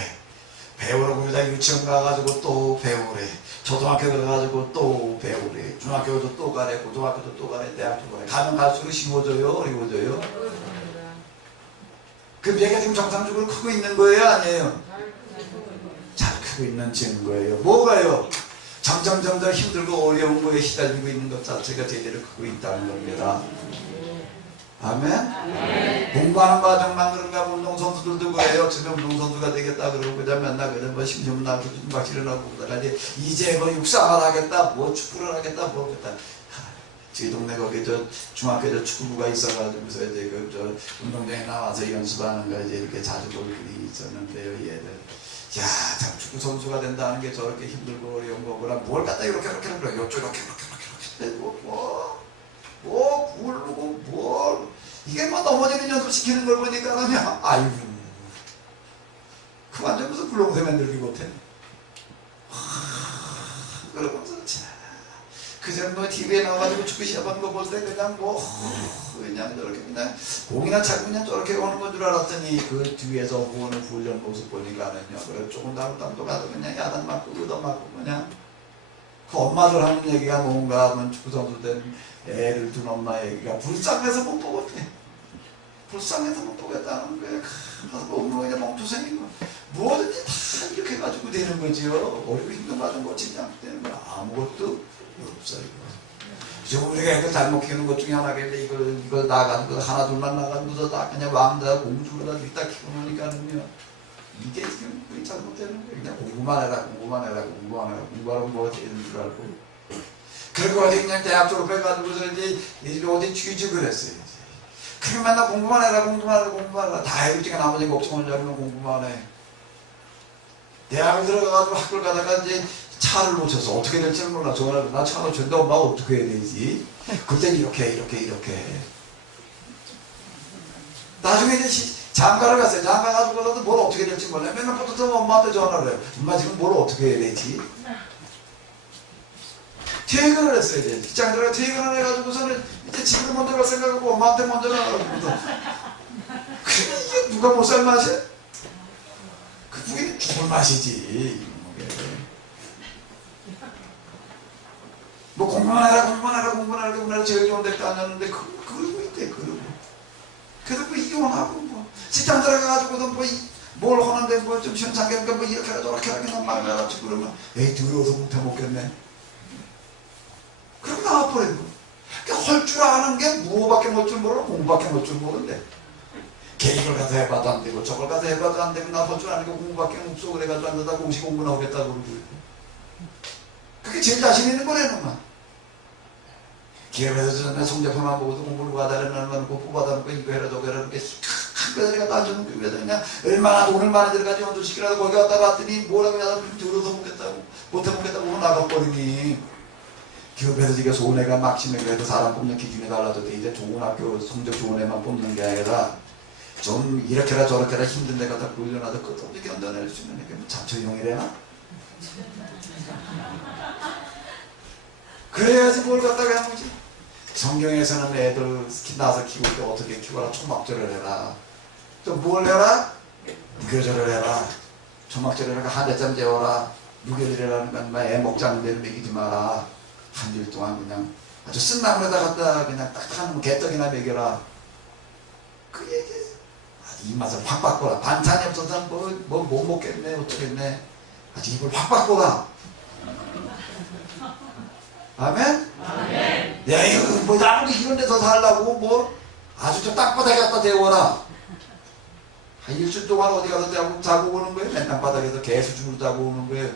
배우라고 그러다 유치원 가가지고 또 배우래. 초등학교 가가지고 또 배우래. 중학교도 또 가래. 고등학교도 또 가래. 대학도 가래. 가면 갈수록 쉬워져요? 어려워져요? 그 배가 지금 정상적으로 크고 있는 거예요? 아니에요? 잘 크고 있는 증거예요. 뭐가요? 점점 힘들고 어려운 거에 시달리고 있는 것 자체가 제대로 크고 있다는 겁니다. 아멘? 공부하는 과정만 그런가? 운동선수들도 그래요. 지금 운동선수가 되겠다 그러고 그냥 맨날 그래 뭐 심심 나고 막 일어나고 그러다가 이제 뭐 육상을 하겠다, 뭐 축구를 하겠다, 뭐 하겠다. 저희 동네 거기 저 중학교 저 축구부가 있어가지고서 이제 그 저 운동장에 나와서 연습하는 거 이제 이렇게 자주 볼 일이 있었는데요. 얘들 야, 참 축구 선수가 된다는 게 저렇게 힘들고 어려운 거구나. 뭘 갖다 이렇게 그래. 요쪽 이렇게 뭐 굴르고 뭘 이게 뭐 넘어지는 연습 시키는 걸 보니까 그냥 아이고 그만 좀 무슨 굴러오세 만들기 못해. 그러면서 그전 뭐 TV에 나와가지고 축구 시합하는 거 볼 때 그냥 뭐 그냥 저렇게 그냥 공이나 차고 그냥 저렇게 오는 건 줄 알았더니 그 뒤에서 후원을 훈련 모습 보니까는요. 그래 조금 다른 가도 그냥 야단 맞고 의도 맞고 그냥 그 엄마들 하는 얘기가 뭔가 하면 축구 선수 된 애를 둔 엄마 얘기가 불쌍해서 못 보겠대. 불쌍해서 못 보겠다는 거야. 가서 뭐 그냥 멍투생이고 뭐든지 다 이렇게 해가지고 되는 거지요. 어리고 힘든 과정 고치지 않기 때문에 아무것도 없어요. 지금 우리가 애들 잘못 키우는 것 중에 하나겠는데 이걸 나가지고 하나 둘만 나가지고서 다 그냥 왕자 공주로 다 뒷다 키고 노니까는요. 이게 지금 우리 잘못되는 거예요. 그냥 공부만 해라 공부하면 뭐가 되는 줄 알고. 그리고 어디 그냥 대학 졸업해가지고서 이제 어디 취직을 했어요. 그냥 맨날 공부만 해라 다 해주니까 나머지 걱정을 잡으면 공부만 해. 대학을 들어가가지고 학교를 가다가 이제 차를 놓쳐서 어떻게 될지는 몰라. 전화를 나 차 놓쳤는데 엄마가 어떻게 해야 되지? 그때 이렇게 나중에 이제 장가를 갔어요. 장가 가지고서도 뭘 어떻게 될지 몰라. 맨날 부터 엄마한테 전화를 해요. 엄마 지금 뭘 어떻게 해야 되지? 퇴근을 했어요. 이제 직장 들어가 퇴근을 해가지고서는 이제 집을 먼저 갈 생각하고 엄마한테 먼저 나가거든. 그래 이게 누가 못 살 맛이야? 그게 죽을 맛이지. 뭐 공부만 해라 제일 좋은 데도 다녔는데 그러고 있대. 그래서 뭐 이혼하고 뭐 직장 들어가가지고도 뭘 하는데 뭐 좀 시원찮게 하니까 뭐 이렇게 하라 저렇게 하라 그냥 막 해가지고 그러면 에이 더러워서 못해 먹겠네. 그럼 나와버리고 할 줄 아는 게 무엇밖에 못 줄 모르고 공부밖에 못 줄 모르는데 계획을 가서 해봐도 안 되고 저걸 가서 해봐도 안 되고 나 할 줄 아는 게 공부밖에 없어 그래가지고 안 되다 공식 공부 나오겠다고 그러고 그게 제일 자신 있는 거라는 기업에서 전에 성적표만 보고도 공부를 받아내는 거 뽑아다놓고 이거 해라 저거 해라 이렇게 큰 거리가 따주는 교회에서 그냥 얼마나 돈을 많이 들어가지고 연두시키라도 거기 갔다 봤더니 뭐라고 해야 들어서 먹겠다고 못해 먹겠다고 나가버리니 기업에서 지금 좋은 애가 막심에 그래도 사람 뽑는 기준이 달라져도 이제 좋은 학교 성적 좋은 애만 뽑는 게 아니라 좀 이렇게라 저렇게라 힘든 데 가다 굴려놔도 끝없이 견뎌낼 수 있는 게 잡초용이래나? 그래야지 뭘 갖다가 하는 거지. 성경에서는 애들 낳아서 키울 때 어떻게 키워라. 초막절을 해라. 또 뭘 해라? 무교절을 해라. 초막절을 해라. 한 대쯤 재워라. 무교절이라는 건 애 먹자는 데는 먹이지 마라. 한 줄 동안 그냥 아주 쓴 나물에다 갖다 그냥 딱딱한 개떡이나 먹여라. 그 얘기 이 맛을 확 바꿔라. 반찬이 없어서 못 먹겠네 어쩌겠네. 아주 입을 확 바꿔라. 아멘? 아멘. 야, 이거 뭐 아무리 이런 데서 살라고 뭐 아주 저 땅바닥에 갖다 대워라. 한 일주일 동안 어디 가서 자고 오는 거예요? 맨 땅바닥에서 개수중으로 자고 오는 거예요.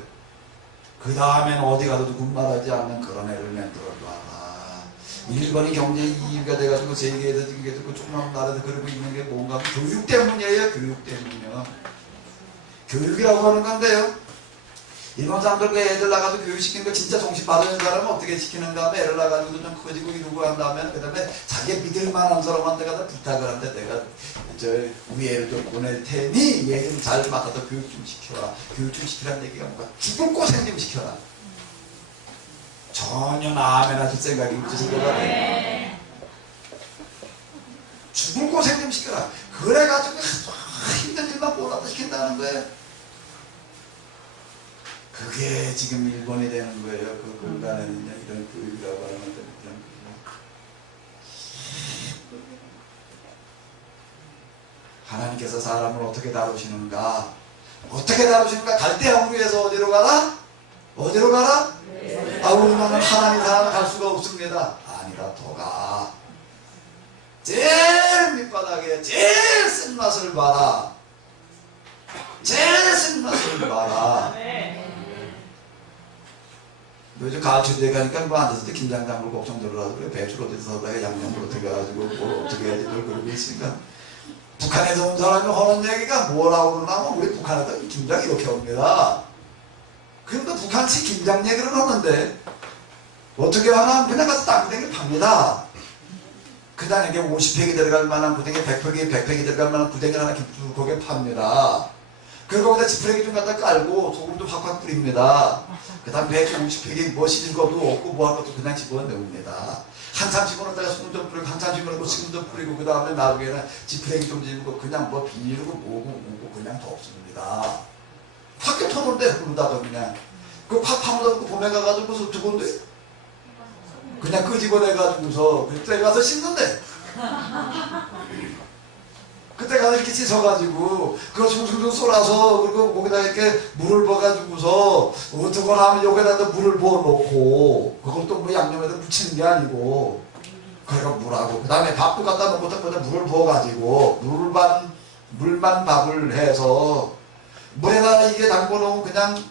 그 다음에는 어디 가서도 군말하지 않는 그런 애를 만들어놔라. 일본이 경제 2위가 돼가지고 세계에서 지금 계속 그 조그만 나라에서 그러고 있는 게 뭔가 교육 때문이에요. 교육 때문이요. 교육이라고 하는 건데요. 일본 사람들 그 애들 나가서 교육시키는 거 진짜 정신 바르는 사람은 어떻게 시키는 다음에 애를 나가지고 좀 커지고 이러고 한 다음에 그 다음에 자기 믿을 만한 사람한테 가서 부탁을 한데 내가 저 우리 애를 좀 보낼 테니 얘 좀 잘 맡아서 교육 좀 시켜라. 교육 좀 시키라는 얘기가 뭔가 죽을 고생 좀 시켜라. 전혀 아멘 하실 생각이 없으신 것 같아요. 죽을 고생 좀 시켜라. 그래가지고 힘든 일만 몰라도 시킨다는 거예요. 그게 지금 일본이 되는 거예요. 그 공간에는 이런 교육이라고 하는 것들, 이런 하나님께서 사람을 어떻게 다루시는가? 어떻게 다루시는가? 갈대아우르 에서 어디로 가라? 어디로 가라? 우리는 하나님 사람 갈 수가 없습니다. 아니다, 더 가. 제일 밑바닥에 제일 쓴맛을 봐라. 제일 쓴맛을 봐라. 요즘 가을 추위에 가니까 뭐 앉아서 김장 담글 걱정 들으라고 그래. 배추를 어디서 사다가 양념을 어떻게 해가지고 뭘 어떻게 해야지 널 그러고 있으니까. 북한에서 온 사람이 하는 얘기가 뭐라고 그러냐면 우리 북한에서 김장 이렇게 옵니다. 그런데 북한식 김장 얘기를 하는데 어떻게 하나 그냥 가서 땅땡이를 팝니다. 그 다음에 50팩이 들어갈 만한 부대기 100팩이 들어갈 만한 부대기를 하나 거기에 팝니다. 그리고 거기다 지푸레기 좀 갖다 깔고 소금 좀 확확 뿌립니다. 그 다음 150팩이 뭐 시질 것도 없고 뭐 할 것도 그냥 집어넣습니다. 한참 집어넣다가 소금 좀 뿌리고 한참 집어넣고 소금 좀 뿌리고 그 다음에 나중에는 지푸레기 좀 집고 그냥 뭐 비닐고 뭐고 그냥 덮습니다. 밖에 터놓는데 흐르다가 그냥 그팍 파묻어놓고 봄에 가가지고 두건데 그냥 끄집어내가지고서 그때 가서 씻는데 그때 가서 이렇게 씻어가지고 그거 숭숭숭 쏠아서 그리고 거기다 이렇게 물을 부어가지고서 어떻거나 하면 여기다 물을 부어놓고 그것도 뭐 양념에다 묻히는 게 아니고 그리고 물하고 그 다음에 밥도 갖다 놓고 거기다 물을 부어가지고 물만 밥을 해서 물에다가 이게 담궈놓으면 그냥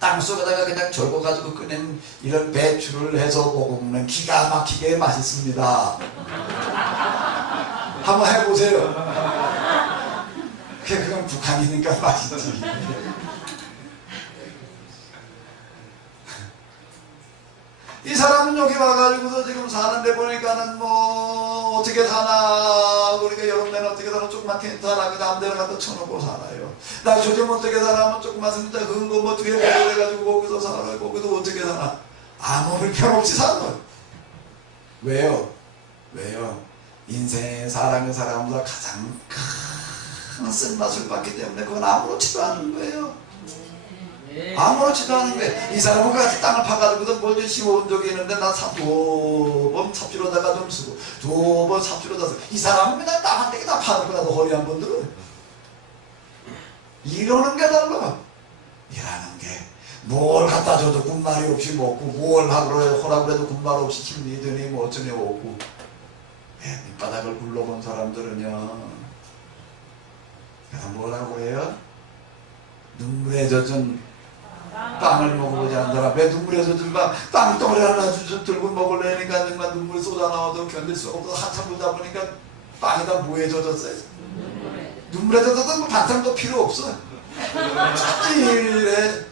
땅속에다가 그냥 절궈가지고 꺼낸 이런 배추를 해서 먹으면 기가 막히게 맛있습니다. 한번 해보세요. 그건 북한이니까 맛있지. 이 사람은 여기 와가지고서 지금 사는데 보니까는 뭐 어떻게 사나 그러니까 여름에는 어떻게 사나 조그만 텐트 하나 그 남대로 갖다 쳐놓고 살아요. 나 요즘 어떻게 사나 뭐 조그만 진짜 그거 뭐 뒤에 보내가지고 거기서 살아요. 거기서 어떻게 사나 아무 불편 없이 살아요. 왜요? 인생의 사람의 사람보다 가장 큰 쓴맛을 받기 때문에 그건 아무렇지도 않은 거예요. 아무렇지도 않은 거예요. 이 사람은 같이 땅을 파가지고서 뭘 좀 심어온 적이 있는데 나 두 번 삽질로다가 좀 쓰고 두 번 삽질로다 쓰고 이 사람은 그냥 땅 한 떼기 다 파는 거라도 허리 한 번 들어. 이러는 게 달라. 일하는 게 뭘 갖다 줘도 군말이 없이 먹고 뭘 하라고 그래도 군말 없이 힘이더니 뭐 어쩌니 없고 밑바닥을 굴러본 사람들은요 그래서 뭐라고 해요? 눈물에 젖은 빵을 먹어보지 않는 사람. 왜 눈물에 젖은 빵덩어리 하나 들고 먹으려니까 정말 눈물이 쏟아나와도 견딜 수 없어서 한참 보다 보니까 빵에다 뭐에 젖었어요? 눈물에 젖어서 뭐 반찬도 필요 없어. 찔해.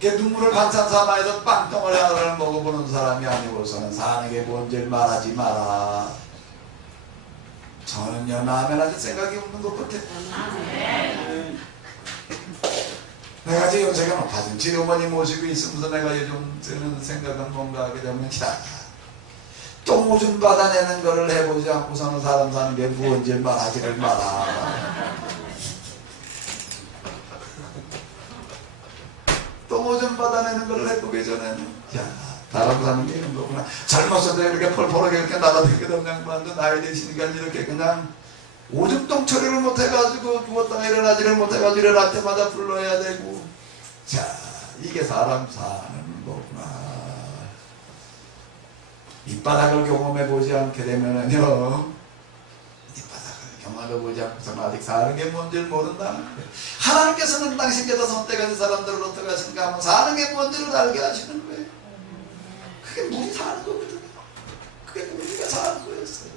눈물을 반찬 삼아서 빵덩어리 하나를 먹어보는 사람이 아니고서는 사는 게 뭔지 말하지 마라. 전혀 마음에 아직 생각이 없는 것 같아. 내가 지금 요새가 높아진 지어머니 모시고 있으면서 내가 요즘 드는 생각은 뭔가 하게 되면 똥 오줌 받아내는 거를 해보지 않고서는 사람 사는 게 무언지 말하지를 마라. 똥 오줌 받아내는 거를 해보기 전에는 다른 사는 게 이런 거구나. 젊었을 때 이렇게 펄펄하게 이렇게 날아다니거든 양반도 나이 드시니까 이렇게 그냥 오줌똥 처리를 못해가지고 누웠다가 일어나지를 못해가지고 일어날 때마다 불러야 되고. 자, 이게 사람 사는 거구나. 밑바닥을 경험해보지 않게 되면은요 밑바닥을 경험해보지 않고서는 아직 사는 게 뭔지를 모른다는 거예요. 하나님께서는 당신께서 선택하신 사람들을 어떻게 하시는가 하면 사는 게 뭔지를 알게 하시는 거예요. 그게 물이 사는 거거든요. 그게 우리가 사는 거였어요.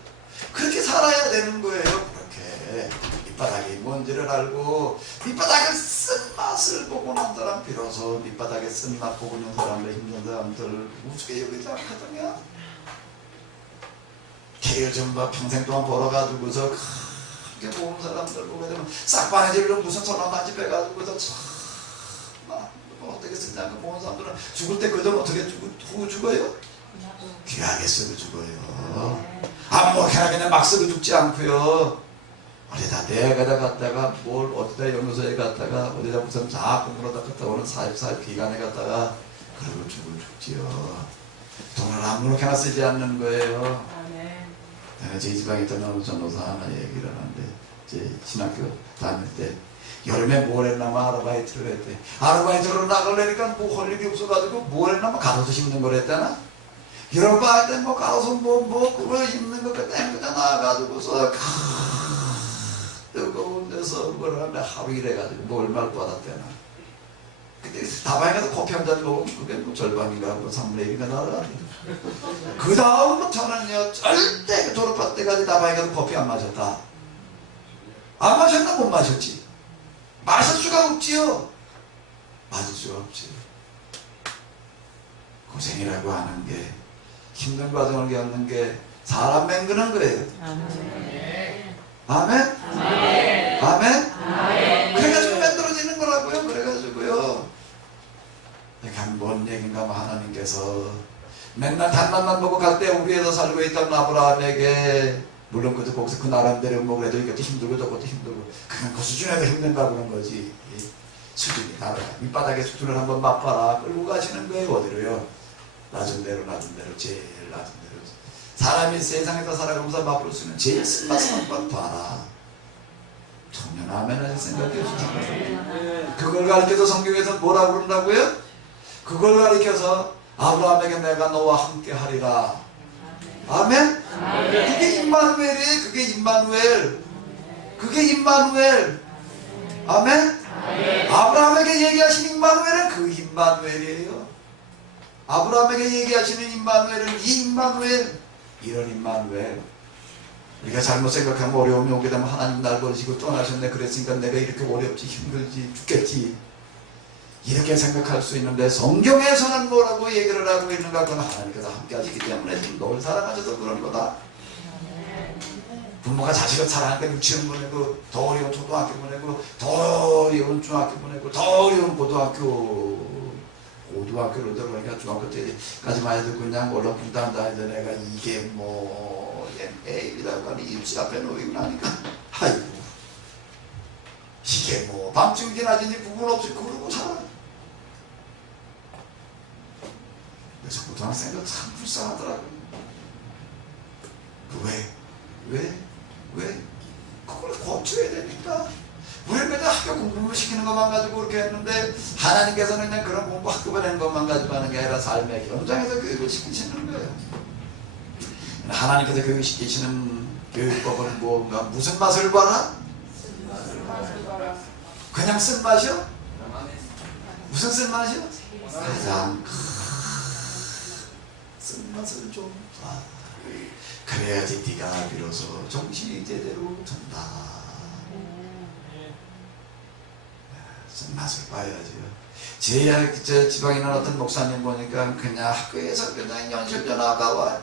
그렇게 살아야 되는 거예요. 그렇게 밑바닥이 뭔지를 알고 밑바닥의 쓴맛을 보고 난 사람 비로소 밑바닥의 쓴맛 보고 있는 사람들 힘든 사람들 우습게 여기지 않거든요. 요즘 평생 동안 벌어가지고서 그렇게 모은 사람들 보게 되면 싹바지를 무슨 소나마지 빼가지고서 어떻게 쓰냐고 모은 사람들은 죽을 때 그 돈 어떻게 죽어요? 귀하게 쓰고 죽어요. 아무렇게나 그냥 막 쓰고 죽지 않고요. 어디다 대학에다 갔다가 뭘 어디다 연구소에 갔다가 어디다 무슨 자학 공부하다 갔다가 오는 44일 기간에 갔다가 그러고 죽지요. 돈을 아무렇게나 쓰지 않는 거예요. 내가 제 지방에 있던 어느 전도사 하나 얘기를 하는데 제 신학교 다닐 때 여름에 뭘 했나마 아르바이트를 했대. 아르바이트로 나가려니까 뭐 할 일이 없어가지고 뭘 했나마 가로수 심는 걸 했잖아. 여름 할 때 뭐 가로수 그거 심는 거 그때 나가가지고서 뜨거운 데서 뭘 하는데 하루 일해가지고 뭐 얼마를 받았대나. 근데 다방에 가서 커피 한 잔 먹으면 그게 뭐 절반인가 뭐 3분의 1인가 나가거든. 그 다음부터는요 절대 졸업할 때까지 다방에 가서 커피 안 마셨다. 안 마셨나? 못 마셨지. 마실 수가 없지요. 마실 수가 없지. 고생이라고 하는 게 힘든 과정을 겪는 게 사람 맹그는 거예요. 아멘? 아멘? 아멘? 그래가지고 만들어지는 거라고요. 그래가지고요. 내가 뭔 얘기인가 하면 하나님께서 맨날 단맛만 보고 갈 때 우리에서 살고 있던 아브라함에게 물론 거기서 그 나름대로 뭐 그래도 이것도 힘들고 저것도 힘들고 그냥 그 수준에서 힘든가 그런 거지. 수준이 다르다. 밑바닥의 수준을 한번 맛봐라. 끌고 가시는 거예요. 어디로요? 낮은 대로 제일 낮은 대로. 사람이 세상에서 살아가면서 맛볼 수 있는 제일 쓴맛을 한번 봐라. 청년 아멘 하실 생각이 없으시죠? 그걸 가르쳐서 성경에서 뭐라고 그런다고요? 그걸 가르쳐서 아브라함에게 내가 너와 함께 하리라. 아멘? 그게 임마누엘이에요. 그게 임마누엘. 그게 임마누엘. 아멘? 아브라함에게 얘기하신 임마누엘은 그 임마누엘이에요. 아브라함에게 얘기하시는 임마누엘은 이 임마누엘. 이런 임마누엘. 우리가 잘못 생각하면 어려움이 오게 되면 하나님 날 버리시고 떠나셨네. 그랬으니까 내가 이렇게 어렵지 힘들지 죽겠지 이렇게 생각할 수 있는데 성경에서는 뭐라고 얘기를 하고 있는가? 그건 하나님께서 함께 하시기 때문에 널 사랑하셔서 그런 거다. 부모가 자식을 사랑할 때 유치원 보내고 더 어려운 초등학교 보내고 더 어려운 중학교 보내고 더 어려운 고등학교로 들어가니까 중학교 때까지만 해도 그냥 얼렁뚱땅다 해서 내가 이게 뭐 애이라고 하니 입시 앞에 놓이고 나니까 아이고 이게 뭐 밤중이지 낮이니 구분 없이 그러고 살아. 그래서 고등학생들 참 불쌍하더라고요. 왜? 그걸 고쳐야 되니까. 우리는 그냥 학교 공부를 시키는 것만 가지고 그렇게 했는데 하나님께서는 그냥 그런 공부 학교 보내는 것만 가지고 하는 게 아니라 삶의 현장에서 교육을 시키시는 거예요. 하나님께서 교육시키시는 교육법은 뭔가 무슨 맛을 봐라? 그냥 쓴맛이요? 무슨 쓴맛이요? 가장 쓴맛을 좀 봐. 그래야지 네가 비로소 정신이 제대로 든다. 쓴맛을 봐야지요. 제 지방에 있는 어떤 목사님 보니까 그냥 학교에서 그냥 연실 전화가 와.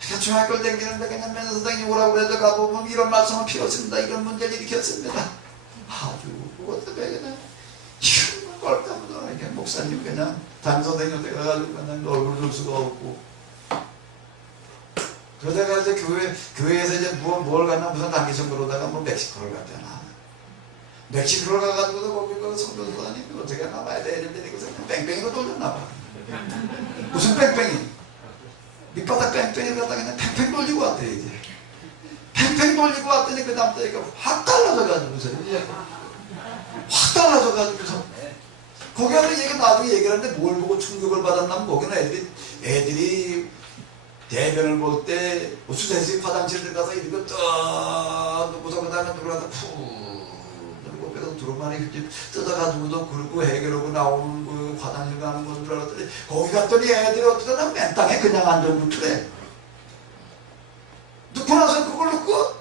중학교를 다니는데 그냥 맨 선생님 오라고 그래도 가보면 이런 말씀은 필요 없습니다. 이런 문제를 일으켰습니다. 아주 그것 때문에 그냥 힘을 걸까보다 그냥 목사님 그냥 담임 선생님한테 가가지고 그냥 얼굴 줄 수가 없고 그러다가 이제 교회에서 이제 뭘 갔나 무슨 단기선 그러다가 뭐 멕시코를 갔잖아. 멕시코를 가가지고도 거기 그 성교사님 어떻게 남아야 돼 이랬는데 그냥 뺑뺑이로 돌렸나 봐. 무슨 뺑뺑이? 밑바닥 뺑뺑이를 갖다 그냥 팽팽 돌리고 왔대 이제. 팽팽 돌리고 왔더니 그 다음 때가 확 달라져가지고서 확 달라져가지고서 거기 가서 얘기 나중에 얘기를 하는데 뭘 보고 충격을 받았냐면 거기는 애들이 대변을 볼 때 수세식 화장실 들어가서 이렇게 떠 놓고서 그 다음에 들어가서 푹 누르고 그래서 두루마리 휘집 뜯어가지고도 그러고 해결하고 나오는 그 화장실 가는 건 줄 알았더니 거기 갔더니 애들이 어쩌다 맨 땅에 그냥 앉아놓더래. 넣고 나서 그걸 넣고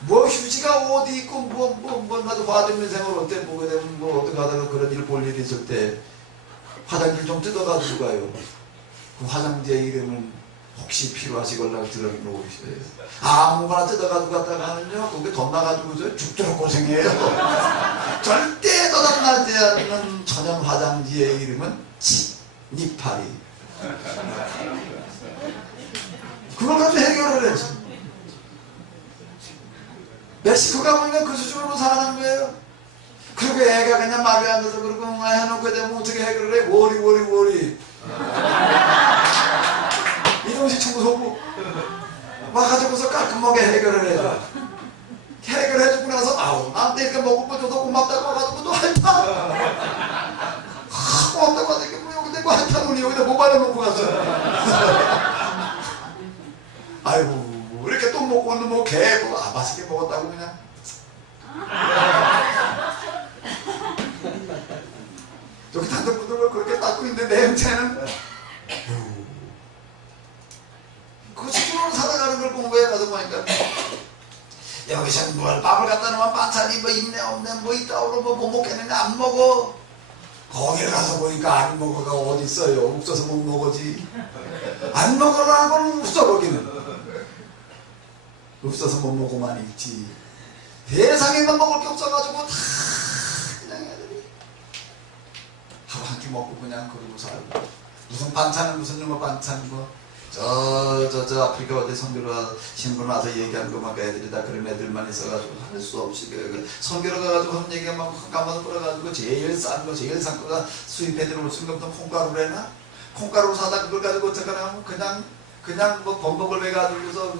뭐 휴지가 어디 있고 뭐 나도 과정민 생활 어때 보게 되면 뭐 어떻게 하다가 그런 일 볼 일이 있을 때 화장실 좀 뜯어가지고 가요. 그 화장지의 이름은 혹시 필요하시걸라고 들어놓으셔요. 아무거나 뜯어가지고 갔다가는요 거기 돈 나가지고 죽도록 고생해요. 절대 도달나지 않는 천연 화장지의 이름은 니파리. 그걸 가지고 해결을 해야지. 멕시코 가보니까 그 수준으로 사는 거예요. 그리고 애가 그냥 말을 안 들어서 그러고 해놓고 되면 어떻게 해결을 해? 워리 이동식 청소부 와가지고서 깔끔하게 해결을 해줘. 해결해주고 나서 아우 나한테 이렇게 먹을 거 줘서 고맙다고 와가지고 또 핥아. 고맙다고 하니까 뭐 여기 내고 핥아놓으니 여기다 모발을 놓고 갔어요. 아이고 이렇게 또 먹고 오는 뭐 개 뭐 맛있게 먹었다고 그냥. 여기 다른 분들은 그렇게 닦고 있는데 냄새는 그 수준으로 살아가는 걸 본 거예요. 가서 보니까 여기서 뭘 밥을 갖다 놓으면 반찬이 뭐 있네 없네 뭐 있다 오로 뭐 먹겠는데 안 먹어. 거기를 가서 보니까 안 먹어가 어디 있어요. 없어서 못 먹어지. 안 먹으라는 건 없어. 거기는 없어서 못 먹고만 있지. 세상에만 먹을 게 없어가지고 다 그냥 애들이 하루 한 끼 먹고 그냥 그러고 살고. 무슨 반찬은 무슨 뭐 반찬 뭐 저 아프리카 어디 선교로 하신 분 와서 얘기한 거 막 애들이 다 그런 애들만 있어가지고 할 수 없이 선교로 가가지고 한 얘기가 막 가마도 끌어가지고 제일 싼 거가 수입해 들어올 수 있는 콩가루래나 콩가루 사다 그걸 가지고 어떡하냐면 그냥 뭐 범벅을 해가지고서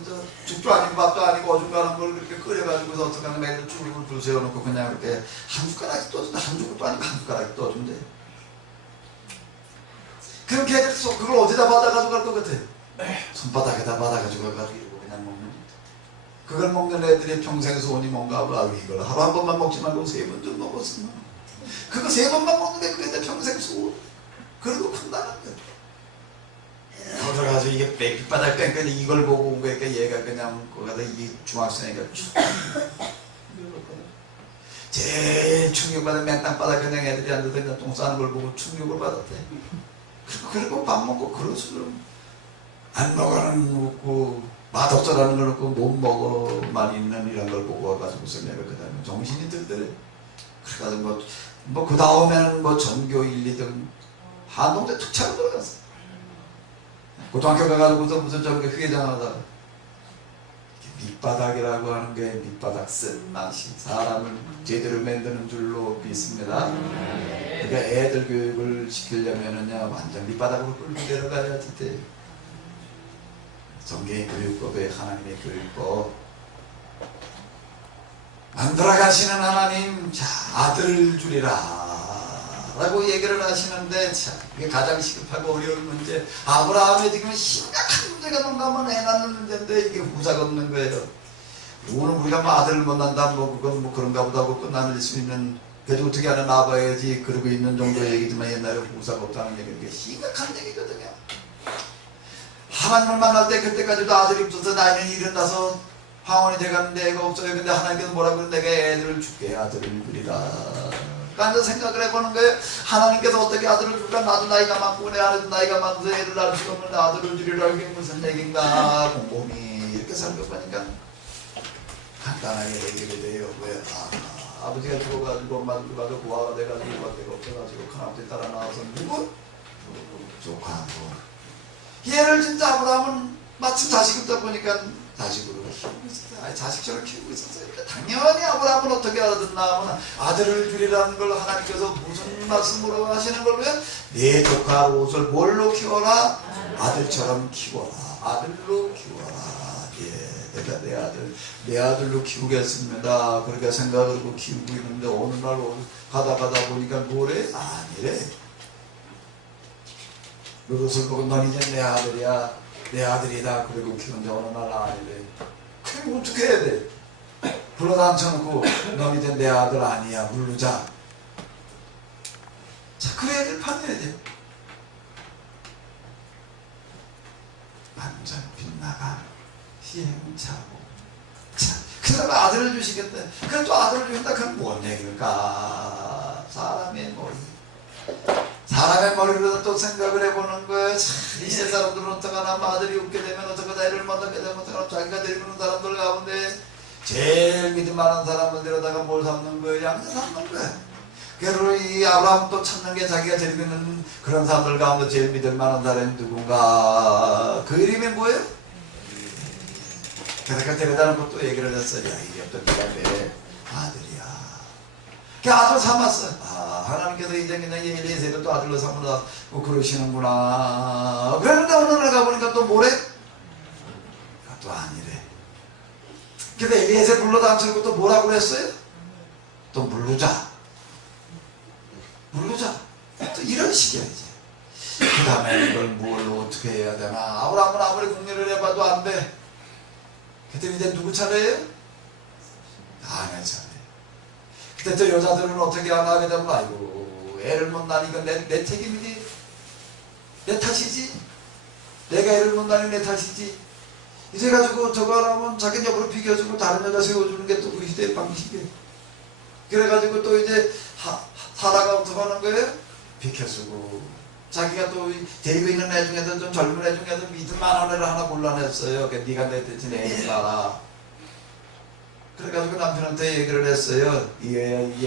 죽도 아니고 밥도 아니고 어중간한 걸 그렇게 끓여가지고서 어떡하면 애들 쭈루를 불 세워놓고 그냥 이렇게 한 숟가락씩 떠준다. 한 숟가락도 아니고 한 숟가락씩 떠준대. 그럼 걔들 그걸 어디다 받아가지고 갈 것 같아? 손바닥에다 받아가지고 이러고 그냥 먹는 거다. 그걸 먹는 애들이 평생 소원이 뭔가 봐. 이걸 하루 한 번만 먹지 말고 3번 좀 먹었으면 그거 3번만 먹는데 그게 내 평생 소원. 그러고 큰다는 거야. 그래가지고 이게 빗바닥 뺑뺑이 이걸 보고 온 거니까 얘가 그냥 거기다 이 중학생이가 제일 충격받은 맨땅바닥 그냥 애들이 앉아서 그냥 똥 싸는 걸 보고 충격을 받았대. 그리고 밥 먹고 그러수록 안 먹어는 없고 맛없어라는 걸 없고 못 먹어만 있는 이런 걸 보고 와가지고서 내가 그 다음에 정신이 들더래. 그래가지고 뭐 그 다음에는 뭐 전교 1, 2등 한동대 특차로 들어갔어. 고등학교 가가지고서 무슨 저기 회장 하다가 밑바닥이라고 하는 게 밑바닥 쓴맛이 사람을 제대로 만드는 줄로 믿습니다. 그러니까 애들 교육을 시키려면은요 완전 밑바닥으로 끌고 내려가야지 돼. 성경의 교육법에 하나님의 교육법 만들어가시는 하나님 자 아들을 주리라 라고 얘기를 하시는데 참 이게 가장 시급하고 어려운 문제. 아브라함의 지금 심각한 문제가 뭔가만 해놨는 문제인데 이게 후사가 없는 거예요. 오늘 우리가 뭐 아들을 못 낳는다 뭐 그건 뭐 그런가 보다 하고 끝나는 수 있는 그래도 어떻게 하나 낳아봐야지 그러고 있는 정도의 얘기지만 옛날에 후사가 없다는 얘기는 게 심각한 얘기거든요. 하나님을 만날 때 그때까지도 아들이 없어서 나이는 75 황혼이 돼가는데 애가 없어요. 근데 하나님께서 뭐라고 그러면 내가 애들을 줄게 아들을 주리라. 그러니까 생각을 해보는 거예요. 하나님께서 어떻게 아들을 줄까? 나도 나이가 많고 내 아들도 나이가 많아서 애를 낳을 수가 없는데 아들을 주리라. 이게 무슨 얘기인가 곰곰이 이렇게 살펴보니까 간단하게 얘기를 돼요. 왜? 아버지가 죽어가지고 엄마도 죽어가지고 고아가 돼가지고 밖에 없어가지고 큰아버지 따라 나와서 누구? 조카하고 얘를 진짜 아브라함은 마침 자식 없다 보니까 자식으로 키우고 있었어요. 자식처럼 키우고 있었어요. 당연히 아브라함은 어떻게 알아듣나 하면 아들을 주리라는 걸 하나님께서 무슨 말씀으로 하시는 걸로요? 내 조카 롯을 뭘로 키워라? 아들처럼 키워라. 아들로 키워라. 예, 내가 내 아들로 키우겠습니다. 그렇게 생각을 하고 키우고 있는데 어느 날 가다 보니까 뭐래? 아니래. 롯을 보고 넌 이제 내 아들이야. 내 아들이다. 그리고 키운데 어느 날 아니래. 그럼 어떻게 해야 돼? 불러다 앉혀놓고 넌 이제 내 아들 아니야. 물르자. 자, 그래야 될 판이야 돼. 완전 빗나가 시행착오. 자, 그 다음에 아들을 주시겠대. 그럼 또 아들을 주신다. 그럼 뭔 얘기일까? 사람의 머리로 또 생각을 해보는 거예요. 이 세 사람들은 어떡하나 아들이 웃게 되면 어떡하나 애를 만나게 되면 어떡하나 자기가 데리고는 사람들 가운데 제일 믿음 많은 사람을 데려다가 뭘 삼는 거예요? 양자 삼는 거예요. 그리고 이 아브라함 또 찾는 게 자기가 데리고 있는 그런 사람들 가운데 제일 믿을 만한 사람이 누군가? 그 이름이 뭐예요? 그래서 데려다 놓고 또 얘기를 했어요. 야, 이게 또 네가 내 아들이야. 그 아들 삼았어요. 아, 하나님께서 이제 그냥 엘리에셀을 또 아들로 삼으라 그러시는구나. 그런데 어느 날 가보니까 또 뭐래? 또 아니래. 그래서 엘리에셀 불러다 앉혀놓고 또 뭐라고 그랬어요? 또 물르자. 또 이런 식이야 이제. 그 다음에 이걸 뭘 어떻게 해야 되나. 아브라함은 아무리 궁리를 해봐도 안 돼. 그때 이제 누구 차례예요? 아내 차례. 그때 저 여자들은 어떻게 하게 되면 아이고 애를 못 낳으니 이건 내 책임이지. 내 탓이지. 내가 애를 못 낳으니 내 탓이지. 이제 가지고 저거 하면 자기 옆으로 비켜주고 다른 여자 세워주는 게 또 그 시대의 방식이에요. 그래가지고 또 이제 사다가 어떻게 하는 거예요? 비켜주고 자기가 또 데리고 있는 애 중에서 좀 젊은 애 중에서 믿을만한 애를 하나 골라냈어요. 네가 내 대신 애를 낳아. 그래가지고 남편한테 얘기를 했어요. 이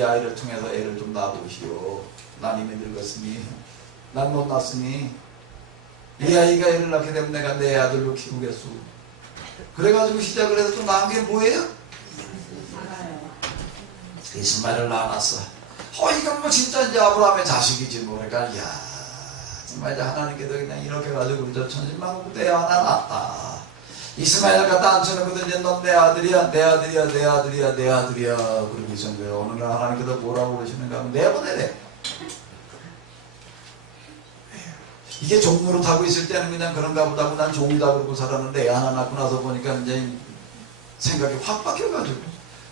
아이를 통해서 애를 좀 낳아보시오. 난 이미 늙었으니 난 못 낳았으니 이 아이가 애를 낳게 되면 내가 내 아들로 키우겠소. 그래가지고 시작을 해서 또 낳은 게 뭐예요? 이스마엘을 낳아놨어. 이건 뭐 진짜 이제 아브라함의 자식이지 뭐. 그러니까 이야 정말 이제 하나님께서 그냥 이렇게 가지고 우리 저 천신만고부터 애 하나 낳았다. 이스마엘 갖다 앉혀놓고도 이제 넌 내 아들이야 내 아들이야 내 아들이야 내 아들이야 그러고 있었는 거예요. 어느 날 하나님께서 뭐라고 그러시는가 하면 내보내래. 이게 종로로 타고 있을 때는 그냥 그런가 보다 하고 난 종이다 그러고 살았는데 애 하나 낳고 나서 보니까 이제 생각이 확 바뀌어가지고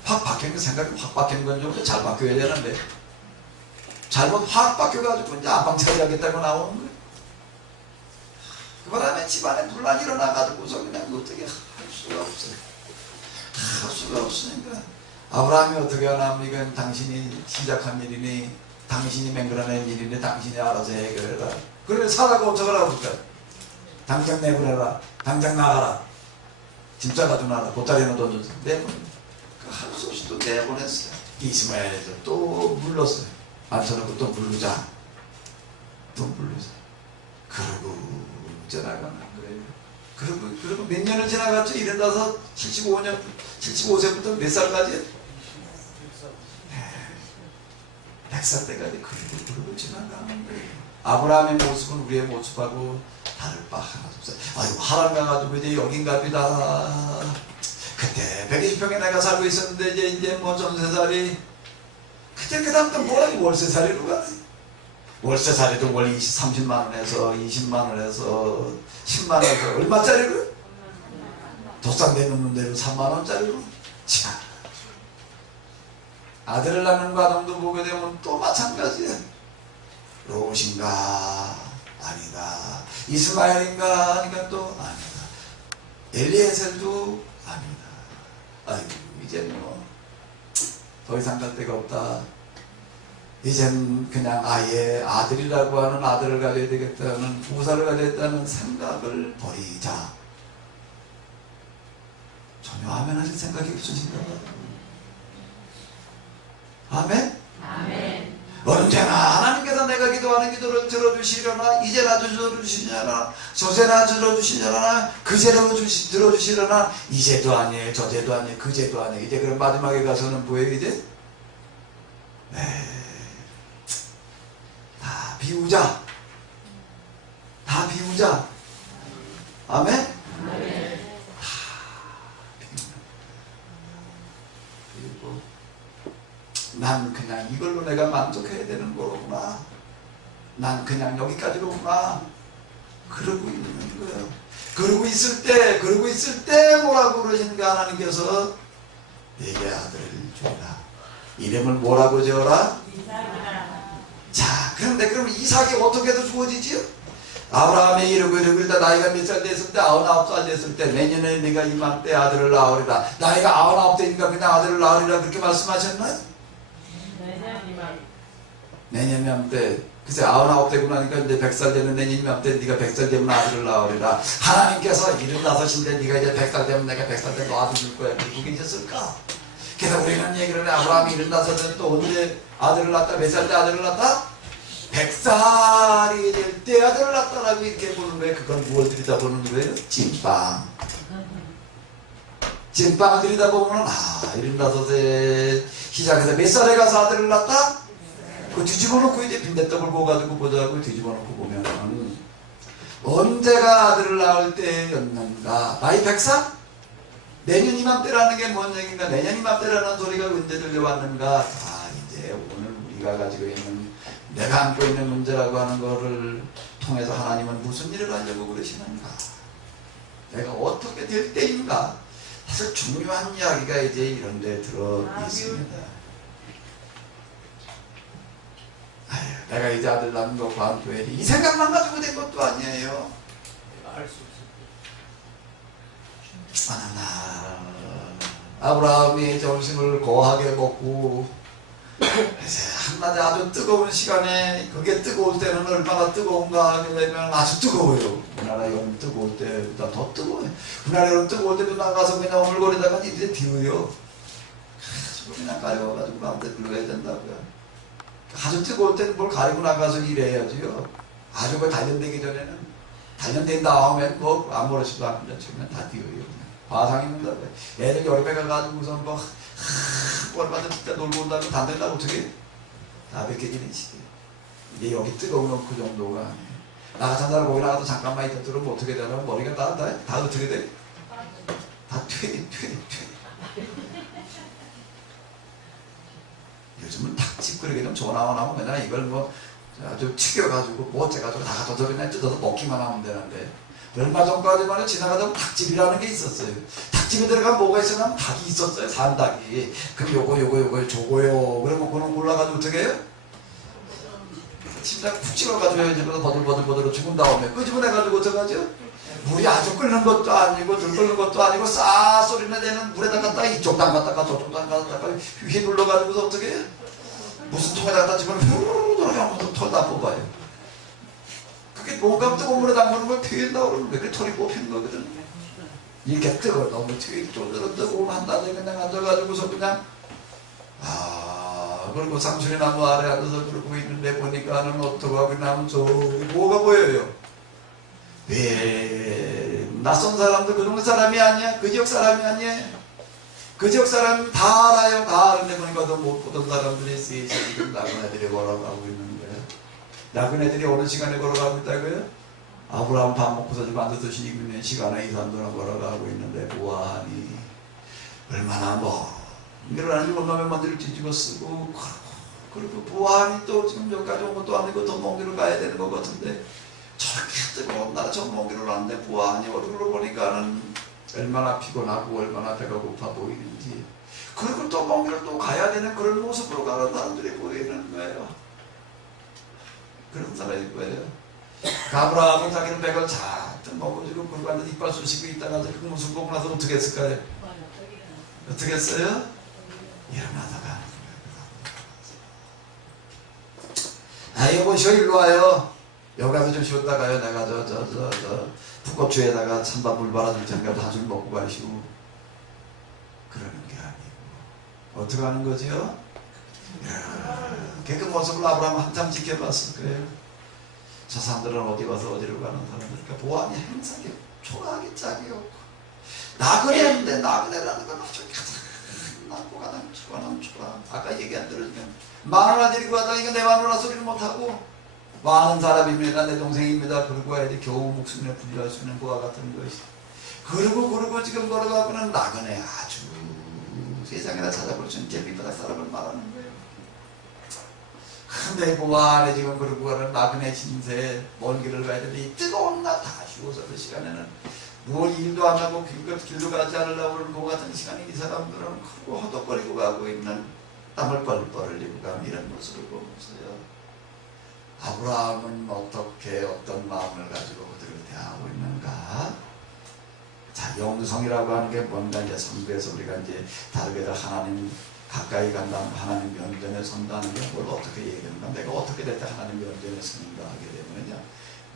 확 바뀌는 생각이 확 바뀌는 건 좀 잘 바뀌어야 되는데 잘못 확 바뀌어가지고 이제 안방 차리하겠다고 나오는 거예요. 그 바람에 집안에 분란이 일어나가지고서 그냥 어떻게 할 수가 없어요. 할 수가 없으니까 아브라함이 어떻게 하나 이건 당신이 시작한 일이니 당신이 맹글어낸 일이니 당신이 알아서 해결해라. 그래 사라가 어떻게 하라니까 당장 내보내라. 당장 나가라. 진짜 가져놔라. 보따리는 던져서 내보내. 할 수 없이 또 내보냈어요. 이스마엘을 또 물렀어요. 앉혀놓고 또 부르자. 또 부르자. 그러고 지나가는 거예요. 그리고 몇 년을 지나갔죠? 이래서 75세부터 몇 살까지? 100살 때까지 그러고 지나가는 거예요. 아브라함의 모습은 우리의 모습하고 다를 바 하나도 없어요. 아이고 하람 가가지고 이제 여긴갑니다. 그때 120평에 내가 살고 있었는데 이제 뭐 전세살이 그때 그 다음부터 뭐라고 월세살이로 가네. 월세살이도 월 30만원에서 20만원에서 10만원에서 얼마짜리로? 도쌍대 놓는 대로 3만원짜리로. 자, 아들을 낳는 과정도 보게 되면 또 마찬가지야. 롯인가? 아니다. 이스마엘인가? 하니까 또 아니다. 엘리에셀도 아니다. 아이고 이제 뭐 더 이상 갈 데가 없다. 이젠 그냥 아예 아들이라고 하는 아들을 가져야 되겠다는 부사를 가져야겠다는 생각을 버리자. 전혀 아멘 하실 생각이 없으신가 봐요. 아멘? 아멘. 언제나 하나님께서 내가 기도하는 기도를 들어주시려나 이제나 들어주시려나 저제나 들어주시려나 그제나 들어주시려나 이제도 아니에요 저제도 아니에요 그제도 아니에요. 이제 그럼 마지막에 가서는 뭐예요 이제? 다 비우자. 다 비우자. 아멘? 아멘. 그리고 난 그냥 이걸로 내가 만족해야 되는 거구나. 난 그냥 여기까지로구나. 그러고 있는 거예요. 그러고 있을 때 뭐라고 그러시는가 하나님께서 내게 아들을 주라. 이름을 뭐라고 지어라? 자, 그런데 그럼 이삭이 어떻게 해서 주어지지요? 아브라함이 이러고 일다 나이가 몇 살 됐을 때 99살 됐을 때 내년에 네가 이맘때 아들을 낳으리라. 나이가 99대니까 그냥 아들을 낳으리라 그렇게 말씀하셨나요? 내년 이맘때 글쎄 99대구나 하니까 이제 100살 되는 내년 이맘때 네가 100살 되면 아들을 낳으리라. 하나님께서 75인데 네가 이제 100살 되면 내가 100살 때 너 아들 줄 거야. 그게 있었을까? 그래서 우리는 얘기를 해. 아브라함이 75살에 또 언제 아들을 낳았다? 몇 살 때 아들을 낳았다? 100살이 될 때 아들을 낳았다라고 이렇게 보는 거예요. 그건 무엇을 들여다보는 거예요? 찐빵. 찐빵을 들이다 보면 75세 시작해서 몇 살에 가서 아들을 낳았다? 그 뒤집어 놓고 이제 빈대떡을 구워가지고 보자고 뒤집어 놓고 보면 언제가 아들을 낳을 때였는가? 나이 100살? 내년 이맘때라는 게 뭔 얘기인가? 내년 이맘때라는 소리가 언제 들려왔는가? 이제 오늘 우리가 가지고 있는 내가 안고 있는 문제라고 하는 거를 통해서 하나님은 무슨 일을 하려고 그러시는가? 내가 어떻게 될 때인가? 사실 중요한 이야기가 이제 이런 데 들어 있습니다. 내가 이제 아들 낳는 거 관둬야 돼. 이 생각만 가지고 된 것도 아니에요. 하나 아브라함이 점심을 거하게 먹고 한낮에 아주 뜨거운 시간에 그게 뜨거울 때는 얼마나 뜨거운가 하려면 아주 뜨거워요. 우리나라 여름 뜨거울 때보다 더 뜨거워요. 우리나라 여름 뜨거울 때도 나가서 그냥 오물거리다가 이제 비워요. 그냥 가려워가지고 마음대로 불러야 된다고요. 아주 뜨거울 때는 뭘 가리고 나가서 일해야지요. 아주 그 단련되기 전에는 단련된 다음에 뭐 아무렇지도 않으면 지금 다 뛰어요. 화상 입는다고요. 애들 여름에 가가지고 우선 뭐 얼마나 진짜 놀고 온다고 다 된다고 어떻게 다 벗겨지는 시대. 이제 여기 뜨거운 그 정도가 아니에요. 나 같은 사람 거기 나가서 잠깐만 있다 들으면 어떻게 되냐면 머리가 다 어떻게 돼? 다 퇴. 요즘은 닭집 그러게 좀 전화 안 하면 그냥 이걸 뭐 아주 튀겨가지고 뭐 어째가지고 다 갖다 그냥 뜯어서 먹기만 하면 되는데 얼마 전까지만 해도 지나가다 닭집이라는 게 있었어요. 닭집에 들어가면 뭐가 있었냐면 닭이 있었어요. 산닭이. 그럼 요거 저거요. 그러면 그거는 올라가지고 어떻게 해요? 심장 푹 찍어가지고 집에서 버들버들 죽은 다음에 끄집어내가지고 어떡하죠? 물이 아주 끓는 것도 아니고 들 끓는 것도 아니고 싸 소리나 되는 물에다 갖다가 이쪽 담 갖다가 저쪽 담 갖다가 휘 눌러가지고서 어떻게 해요? 무슨 통에다 갖다 집어넣으면 후루룩 하면서 털 다 뽑아요. 그게 뭔가 뜨거운 물에 담그는 걸 튀긴다고 그러면 왜 이렇게 털이 뽑히는 거거든. 이렇게 뜨거워. 너무 튀길 정도로 뜨거운 한낮에 그냥 앉아가지고서 그냥 그리고 상수리 나무 아래 앉아서 그러고 있는데 보니까는 어떡하고 나면 저기 뭐가 보여요. 왜 낯선 사람도 그 동네 사람이 아니야. 그 지역 사람이 아니에요. 그 지역 사람 다 알아요. 다 아는데 보니까 못 보던 사람들이 지금 나그네 애들이 걸어가고 있는 거예요. 나그네 애들이 어느 시간에 걸어가고 있다고요? 아브라함 밥 먹고서 좀 앉아서 쉬는 시간에 2, 3도나 걸어가고 있는데 보아하니 얼마나 일어나는 원룸의 만들을 뒤집어 쓰고 그리고 보아하니 또 지금 여기까지 온 것도 아니고 더 먼 길을 가야 되는 것 같은데 저렇게 뜨거운 나라 저 먼 길을 왔는데 보아하니 얼굴을 보니까는 얼마나 피곤하고 얼마나 배가 고파 보이는지 그리고 또 먼 길을 또 가야 되는 그런 모습으로 가는 사람들이 보이는 거예요. 그런 사람일 거예요. 아브라함은 자기는 백을 잔뜩 먹고 지금 불관에 이빨 쑤시고 있다가 그 무슨 보고 나서 어떻게 했을까요? 어떻게 했어요? 일어나다가 여보시오 일로 와요. 여기 가서 좀 쉬었다가요. 내가 북고추에다가 찬밥 물 발라줄 테니까 한술 먹고 가시고 그러는 게 아니고 어떻게 하는 거죠? 그 모습을 아브라함은 한참 지켜봤을 거예요. 저 사람들은 어디 가서 어디로 가는 사람들이니까 보안이 항상 초라하게 짝이 없고 나그네인데 나그네라는 건 아주 남고 가는 초라 아까 얘기 안 들으니까 마누라 데리고 가다 이거 내 마누라 소리를 못하고 많은 사람입니다. 내 동생입니다. 그러고 와야지 겨우 목숨에 부질할 수 있는 그와 같은 것이 그러고 지금 걸어가고는 나그네 아주 세상에다 찾아볼 수 있는 제비바닥 사람을 말하는 거예요. 근데 보아하네 지금 그러고 가는 나그네 신세 먼 길을 가야 되는데 이 뜨거운 날 다 쉬고서 그 시간에는 뭘 일도 안 하고 길도 가지 않으려고 그러는 것 같은 시간에 이 사람들은 크고 허덕거리고 가고 있는 땀을 뻘뻘 흘리고 가는 이런 모습을 보면서요. 아브라함은 어떻게 어떤 마음을 가지고 그들을 대하고 있는가? 자, 영성이라고 하는 게 뭔가 이제 성부에서 우리가 이제 다르게도 하나님 가까이 간다면 하나님 면전에 선다는 게 뭘 어떻게 얘기하는가? 내가 어떻게 될 때 하나님 면전에 서는가 하게 되면요.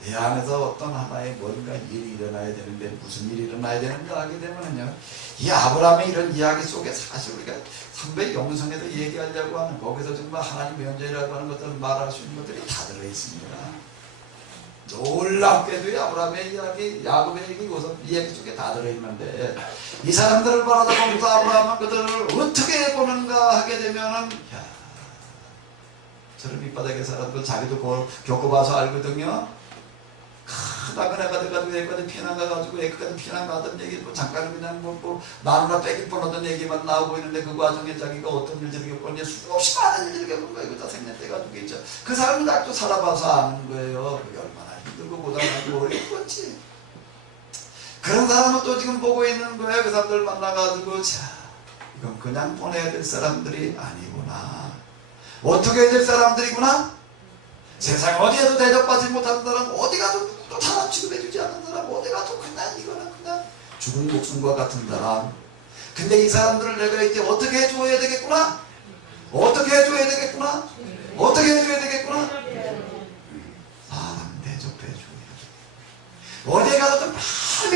내 안에서 어떤 하나의 뭔가 일이 일어나야 되는데 무슨 일이 일어나야 되는가 하게 되면요. 이 아브라함의 이런 이야기 속에 사실 우리가 선배 영성에도 얘기하려고 하는 거기서 정말 하나님 면전이라고 하는 것들을 말할 수 있는 것들이 다 들어있습니다. 놀랍게도 아브라함의 이야기, 야곱의 얘기, 우선 이 얘기 속에 다 들어있는데 이 사람들을 바라보면서 아브라함은 그들을 어떻게 보는가 하게 되면은 야, 저런 밑바닥의 사람들 자기도 그걸 겪어봐서 알거든요. 나그네 가지고 애까지 피난 가가지고 애까지 피난 가던 얘기 뭐 잠깐 그냥 뭐 마누라 뺏길 뻔하던 얘기만 나오고 있는데 그 과정에 자기가 어떤 일들을 겪었는지 수없이 많은 일들을 겪은 거예요. 다 생년 때 가지고 있죠. 그 사람은 아직도 살아봐서 아는 거예요. 그게 얼마나 힘들고 고단하고 어려웠지. 그런 사람은 또 지금 보고 있는 거예요. 그 사람들 만나가지고 자 이건 그냥 보내야 될 사람들이 아니구나. 어떻게 해야 될 사람들이구나. 세상 어디에도 대접받지 못하는 사람, 어디 가도 누구도 사람 취급해주지 않는 사람, 어디 가도 그냥 이거는 그냥 죽은 목숨과 같은 사람. 근데 이 사람들을 내가 이제 어떻게 해줘야 되겠구나? 어떻게 해줘야 되겠구나? 어떻게 해줘야 되겠구나? 사람 대접해줘야 돼. 어디에 가도 좀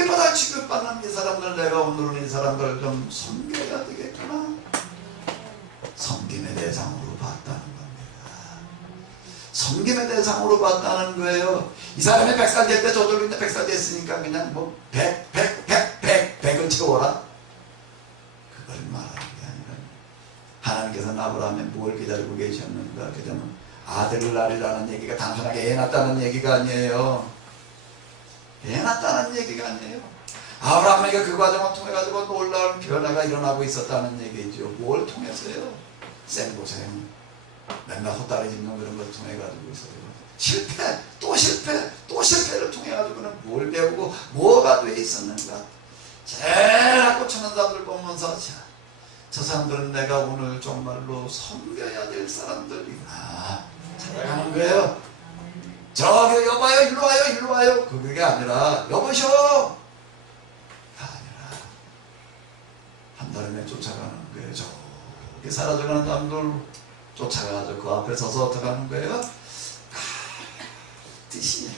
많이 취급받는 이 사람들, 내가 오늘은 이 사람들을 좀 섬겨야 되겠구나? 섬김의 대상으로 봤다는 겁니다. 섬김의 대상으로 봤다는 거예요. 이 사람이 100살 될 때 저절로 이제 100살 됐으니까 그냥 뭐 100은 채워라. 그걸 말하는 게 아니라 하나님께서는 아브라함에 뭘 기다리고 계셨는가? 그러면 아들을 낳으라는 얘기가 단순하게 애 낳았다는 얘기가 아니에요. 애 낳았다는 얘기가 아니에요. 아브라함에게 그 과정을 통해 가지고 놀라운 변화가 일어나고 있었다는 얘기죠. 뭘 통해서요? 생고생, 맨날 헛다리 짚는 그런 걸 통해 가지고 있어요. 실패, 또 실패, 또 실패를 통해 가지고는 뭘 배우고 뭐가 돼 있었는가? 제일 하고 쳐는 사람들 보면서 자, 저 사람들은 내가 오늘 정말로 섬겨야 될 사람들이구나 찾아가는 거예요. 저기 여봐요, 일로 와요, 일로 와요. 그게 아니라 여보셔. 아니라 한 달에 쫓아가는 거예요. 저기 사라져가는 사람들 쫓아가서 그 앞에 서서 어떻게 하는 거예요? 뜻이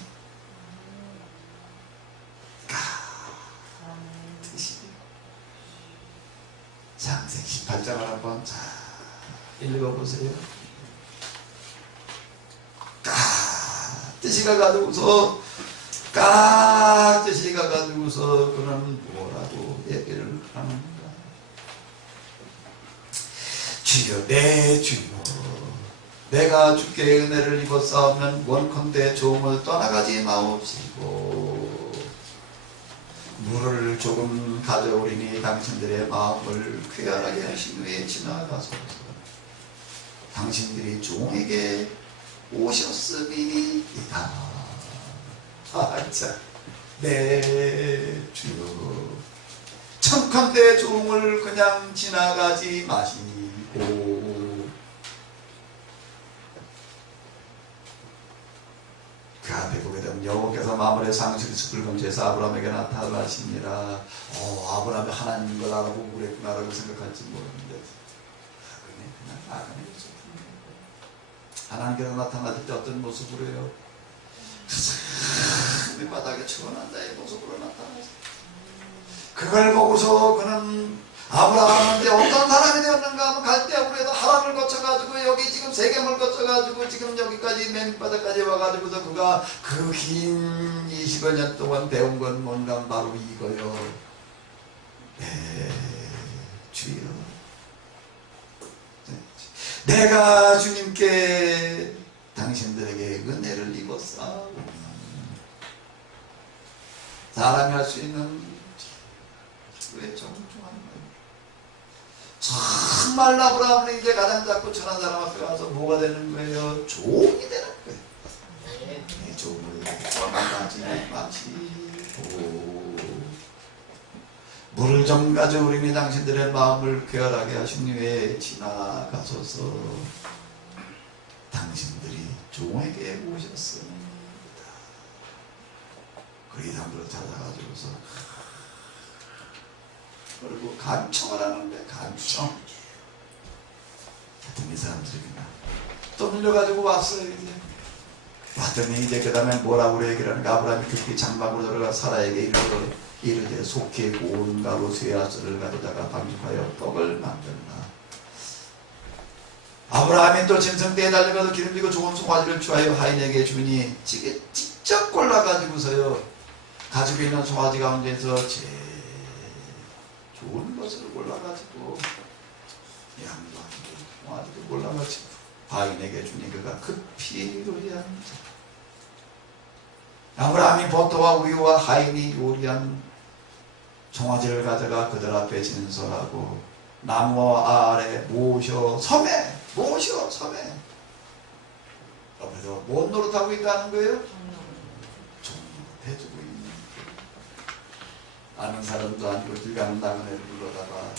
창세기 18장을 한번 잘 읽어보세요. 뜻이 가가지고서 뜻이 가가지고서 그는 뭐라고 얘기를 하는가? 주여 내 주여 내가 주께 은혜를 입었사오면 원컨대 종을 떠나가지 마옵시고 물을 조금 가져오리니 당신들의 마음을 쾌활하게 하신 후에 지나가소서. 당신들이 종에게 오셨음이니이다. 자, 내 주여 청컨대 종을 그냥 지나가지 마시고 그 앞에 보게 되면 여호와께서 마물의 상실 숲을 검지해서 아브라함에게 나타나시니라. 아브라함이 하나님인 걸 알아보고 그랬구나라고 생각할지 모르는데 그냥 나가는 모습. 하나님께서 나타나실 때 어떤 모습으로 해요? 그 바닥에 처한 자의 모습으로 나타나서 그걸 보고서 그는 아브라함한테 어떤 사람이 되었는가 하면 갈대아우르에서 하란을 거쳐가지고 여기 지금 세겜을 거쳐가지고 지금 여기까지 맨바닥까지 와가지고서 그가 그 긴 20여 년 동안 배운 건 뭔가 바로 이거요. 네, 주여 내가 주님께 당신들에게 은혜를 입었사오니 사람이 할 수 있는 왜 정중한 거예요. 정말 아브라함은 이제 가장 작고 천한 사람 앞에 가서 뭐가 되는 거예요? 종이 되는 거예요. 네, 종을 떠나가지 마시고 물을 좀 가져오리니 당신들의 마음을 쾌활하게 하신 후에 지나가소서. 당신들이 종에게 오셨습니다. 그 이상들을 찾아가지고서 그리고 간청을 하는 거예요. 간청. 하여튼 이 사람들이 그냥 또 밀려가지고 왔어요. 이제 왔더니 이제 그 다음에 뭐라고 얘기를 하는가? 아브라함이 급히 장막으로 들어가 사라에게 이르되 속히 고운 가루 쇠아스를 가져다가 방죽하여 떡을 만들라. 아브라함이 또 짐승대에 달려가서 기름지고 좋은 송아지를 취하여 하인에게 주니 직접 직접 골라가지고서요 가지고 있는 송아지 가운데서 제일 좋은 것을 골라가지고 양도하고 송아지도 골라가지고 과인에게 주니 그가 급히 요리합니다. 아브라함이 버터와 우유와 하인이 요리한 송아지를 가져가 그들 앞에 진설하고 나무 아래 모셔 섬에 옆에서 뭔 노릇하고 있다는 거예요? 해주고 있는 아는 사람도 아니고 길 가는 나그네를 불러다가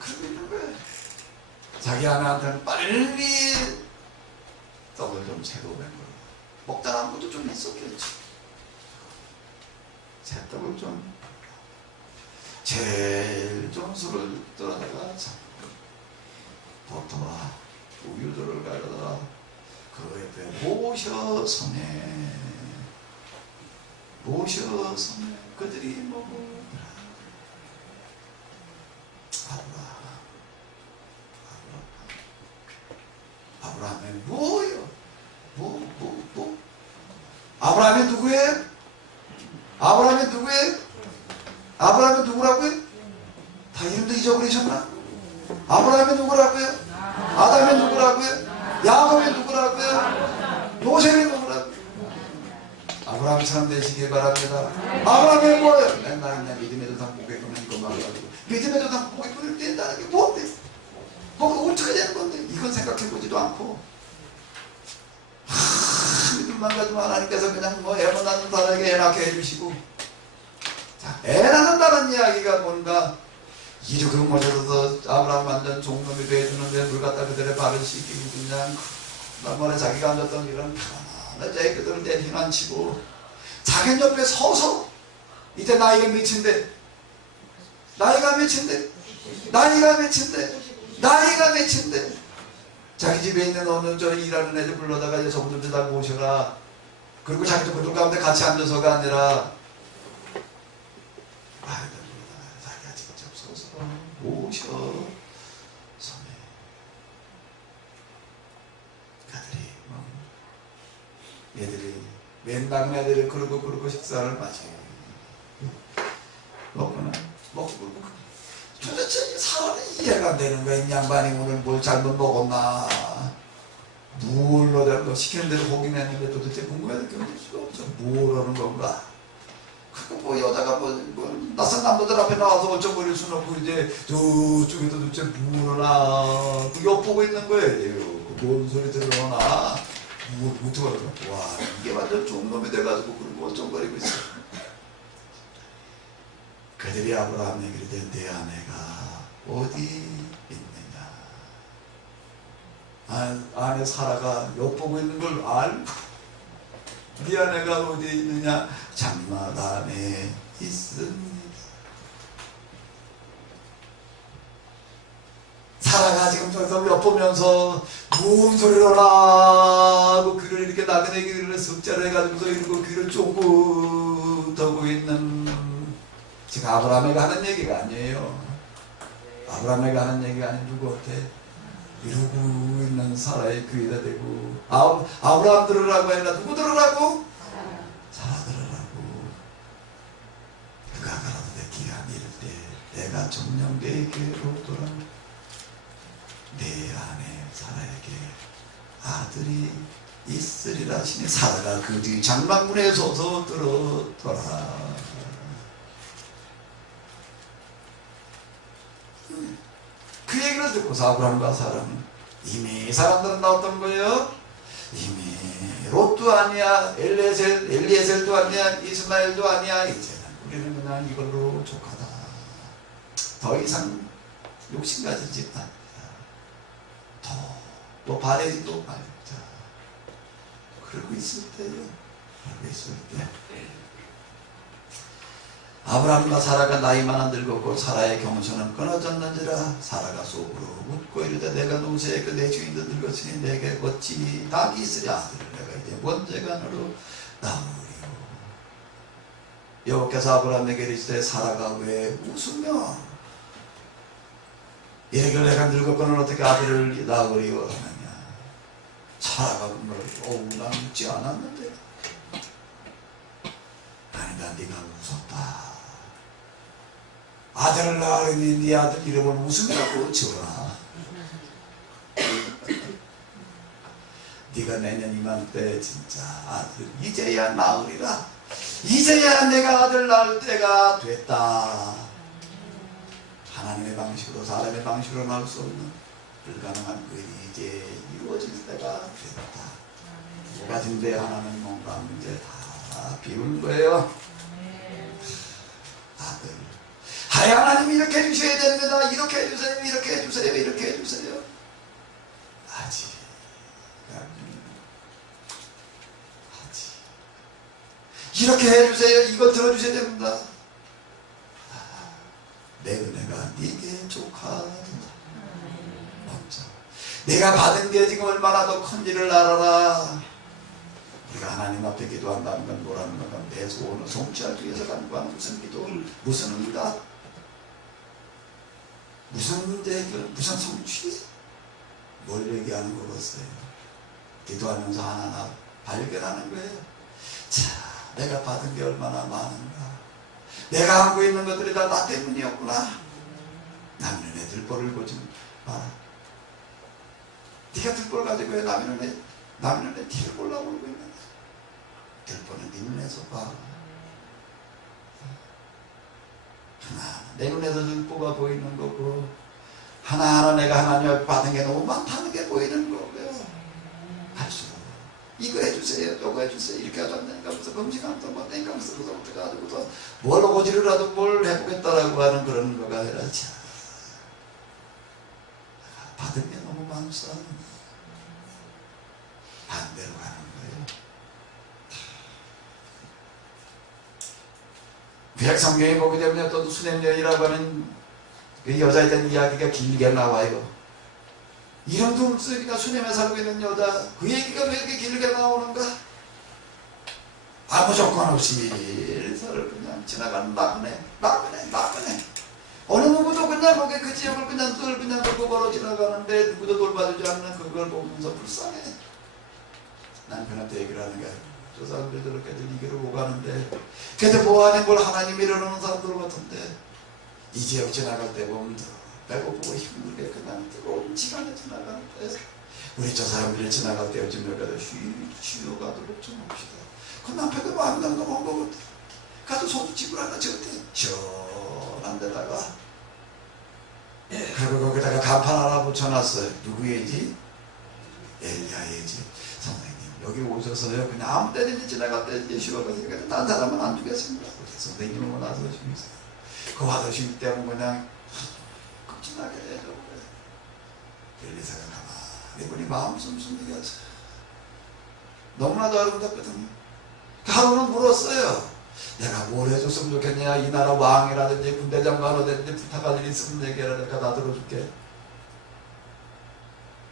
그러고 있는 거예요. 자기 아내한테는 빨리 떡을 좀 새로 낸 거예요. 먹다란 것도 좀 있었겠지. 새떡을 좀 제일 좋은 술을 떠다가 버터와 우유들을 가져다 그 옆에 모셔 섬에 그들이 먹으라. 아브라함이 뭐요? 아브라함이 누구예요? 아브라함이 누구라고요? 다 이름도 잊어버리셨나? 아브라함이 누구라고요? 아담이 누구라고요? 야곱이 누구라고요? 요셉이 누구라고요? 아브라함처럼 되시길 바랍니다. 아브라함이 뭐예요? 맨날 그냥 믿음의 조상 고백하는 것만 가지고 믿음의 조상 고백을 뗀다는 게 뭔데? 뭐가 어떻게 되는 건데? 이건 생각해보지도 않고 믿음만 가지고 하나님께서 그냥 뭐 애 못 낳는 사람에게 애 낳게 해주시고 자, 애 낳는다는 이야기가 뭔가 이르금 모셔서 아브라함 완전 종놈이 돼주는데 물 갖다 그들의 발을 씻기고 그냥 만번에 자기가 앉았던 이런 편안하게 그들을 대신안치고 자기 옆에 서서 이때 나이가 몇인데 자기 집에 있는 어느 저 일하는 애들 불러다가 이제 저분들 다 모셔라. 그리고 자기도 그들 가운데 같이 앉아서가 아니라 자기가 직접 서서 모셔 섬에 그들이 얘들이 맨날 애들이 그러고 식사를 마셔요. 먹고 도대체 이 사람이 이해가 안 되는 거야. 이 양반이 오늘 뭘 잘못 먹었나, 뭘 넣어야 거 시키는 대로 보긴 했는데 도대체 궁금해서 견딜 수가 없어. 뭘 하는 건가. 그거 뭐 여자가 뭐 낯선 남자들 앞에 나와서 어쩌버릴 수는 없고 이제 저쪽에도 도대체 뭘 하나 그 엿보고 있는 거예요. 뭔 소리 들으나 못 들어가지고 와 이게 완전 종놈이 돼가지고 그러고 어쩌버리고 있어. 그들이 아브라함에게 이르되 내 아내가 어디 있느냐. 아내 사라가 엿보고 있는 걸 알고 네 아내가 어디 있느냐. 장막안에 있습니다. 사라가 지금 저기서 엿보면서 무슨 소리를 하고 귀를 이렇게 나그네 귀를 습자를 해가지고서 이러고 귀를 쫑긋하고 있는 지금 아브라함에게 하는 얘기가 아니에요. 아브라함에게 하는 얘기가 아닌 누구한테 이러고 있는 사라의 귀에다 대고 아브라함 들으라고 아니라 누구 들으라고? 사라 들으라고. 그가 가라사대 기가 이를 때 내가 정녕 내게로 돌아 내 아내 사라에게 아들이 있으리라 하시니 사라가 그 뒤 장막문에 서서 들었더라. 그 얘기를 듣고서 아브라함과 사람은 이미 사람들은 나왔던 거예요. 이미 롯도 아니야, 엘리에셀도 아니야, 이스마엘도 아니야. 이제는 우리는 그냥 이걸로 족하다. 더 이상 욕심 가지지 않다. 더 바래지도 말자. 그러고 있을 때요. 아브라함과 사라가 나이 많아 늙었고 사라의 경선은 끊어졌는지라. 사라가 속으로 묻고 이르되 내가 농사에 그 내 주인도 늙었으니 내게 어찌 낙이 있으랴. 아들을 내가 이제 먼제간으로 낳으리요. 여호와께서 아브라함에게 이르시되 사라가 왜 웃으며 이래길 내가 늙었거늘 어떻게 아들을 낳으리요 하느냐. 살아가고 난 묻지 않았는데. 아니다, 네가 웃었다. 아들을 낳으니 네 아들 이름을 웃음이라고 지어라. 네가 내년 이맘때 진짜 아들 이제야 낳으리라. 이제야 내가 아들 낳을 때가 됐다. 하나님의 방식으로 사람의 방식으로 낳을 수 없는 불가능한 그 일이 이제 이루어질 때가 됐다. 뭐가 근데 하나는 뭔가 문제 다 비우는 거예요. 아들, 하나님 이렇게 해주셔야 됩니다. 이렇게 해주세요. 이렇게 해주세요. 이렇게 해주세요. 아직 이렇게 해주세요. 이걸 들어주셔야 됩니다. 내 은혜가 네게 족하다. 먼저 내가 받은 게 지금 얼마나 더 큰지를 알아라. 우리가 하나님 앞에 기도한다는 건 뭐라는 건가? 내 소원을 성취하기 위해서 간구하는 무슨 기도, 무슨 응답, 무슨 문제 해결, 무슨 성취? 뭘 얘기하는 거겠어요? 기도하면서 하나하나 발견하는 거예요. 자, 내가 받은 게 얼마나 많은가. 내가 하고 있는 것들이 다 나 때문이었구나. 남의 눈에 들보를 보지 마라. 네가 들보를 가지고 왜 남의 눈에 티를 보려고 그러고 있는데. 들보는 네 눈에서 봐. 하나하나 내 눈에서 들보가 보이는 거고, 하나하나 내가 하나님 앞에 받은 게 너무 많다는 게 보이는 거고요. 할수록 이거 해주세요, 저거 해주세요, 이렇게 하자 되니까 무슨 금식하면서 뭐 땡깡면서 어떻게 가지고서 뭘 오지르라도 뭘 해보겠다라고 하는 그런 거가 아니라, 자, 받은 게 너무 많소. 반대로 가는 거예요. 구약 성경에 보게 되면 또 수냄녀이라고 하는 그 여자에 대한 이야기가 길게 나와요. 이름도 없으니까 수냄에 살고 있는 여자, 그 얘기가 왜 이렇게 길게 나오는가? 아무 조건 없이 일사를 그냥 지나가는 나그네. 어느 누구도 그냥 거기 그 지역을 그냥 뚫고 걸어 지나가는데 누구도 돌봐주지 않는 그걸 보면서 불쌍해. 남편한테 얘기를 하는 게 아니고, 저 사람들 저렇게들 이 길을 오가는데 걔들 보안에 뭘 하나님이 이러는 사람들 같은데, 이 지역 지나갈 때 보면 배고프고 힘들게 그냥 뜨거운 시간에 지나가는데, 우리 저 사람들이 지나갈 때 요즘 여기다 쉬어가도록 좀 합시다. 그 남편도 마음당도 못 먹었대. 가서 소주집을 하나 지었대. 시원한 데다가. 그리고 거기다가 간판 하나 붙여놨어요. 누구의 집? 엘리야의 집. 선생님 여기 오셔서요 그냥 아무 때든지 지나갈 때 이제 쉬어가지고 딴 사람은 안 주겠습니다. 선생님은 와서 쉬세요. 그 와서 쉴 때는 그냥 끝나게 해줘. 엘리사가 가만히 보니 마음 숨숨이게 하죠. 너무나도 아름답거든요. 하루는 물었어요. 내가 뭘 해줬으면 좋겠냐. 이 나라 왕이라든지 군대장관이라든지 부탁할 일 있으면 얘기해라. 내가 다 들어줄게.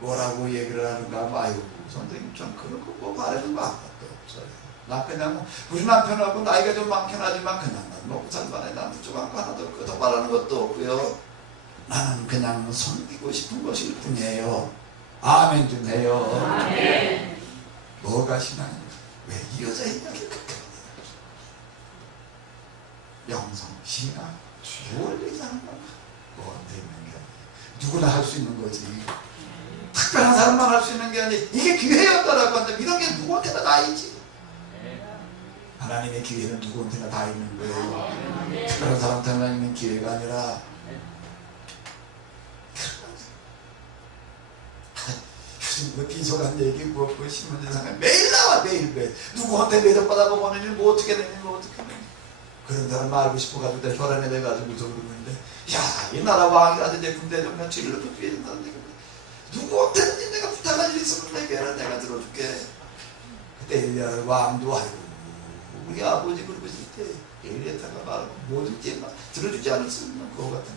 뭐라고 얘기를 하는가 하면, 아이고 선생님 좀 그런 거 뭐 바라는 거 아무것도 없어요. 나 그냥 우리 남편하고 나이가 좀 많긴 하지만 그냥 난 먹고 살만해. 나한테 좀 하나도 없고 더 바라는 것도 없고요. 나는 그냥 섬기고 싶은 것일 뿐이에요. 아멘 좀 해요. 아멘. 뭐가 신앙입니까? 왜 이 여자 이야기를 그렇게 하냐. 영성, 신앙, 뭘 얘기하는 건가? 뭐한테 있는 게 아니에요. 누구나 할 수 있는 거지. 특별한 사람만 할 수 있는 게 아니에요. 이게 기회였다라고 한다면 이런 게 누구한테나 다 있지. 하나님의 기회는 누구한테나 다 있는 거예요. 특별한 사람한테만 있는 기회가 아니라, 뭐 비속한 얘기, 뭐 신문지상에 매일 나와. 매일 누구한테 매력받아 보는 일, 뭐 어떻게 되니, 뭐 어떻게 되니. 그런 사람 알고 싶어가지고 내가 혈안에 돼가지고 저 그러고 있는데, 야, 이 나라 왕이라든지 군대 정면 치료를 붙여야 된다는 얘기. 누구한테든지 내가 부탁할 일 있으면 내게라. 내가 들어줄게. 그때 엘리야 왕도 아이고 우리 아버지 그러고 있을 때 엘리야가 말하고 뭐든지 막 들어주지 않을 수 있는 그거 같은 거죠.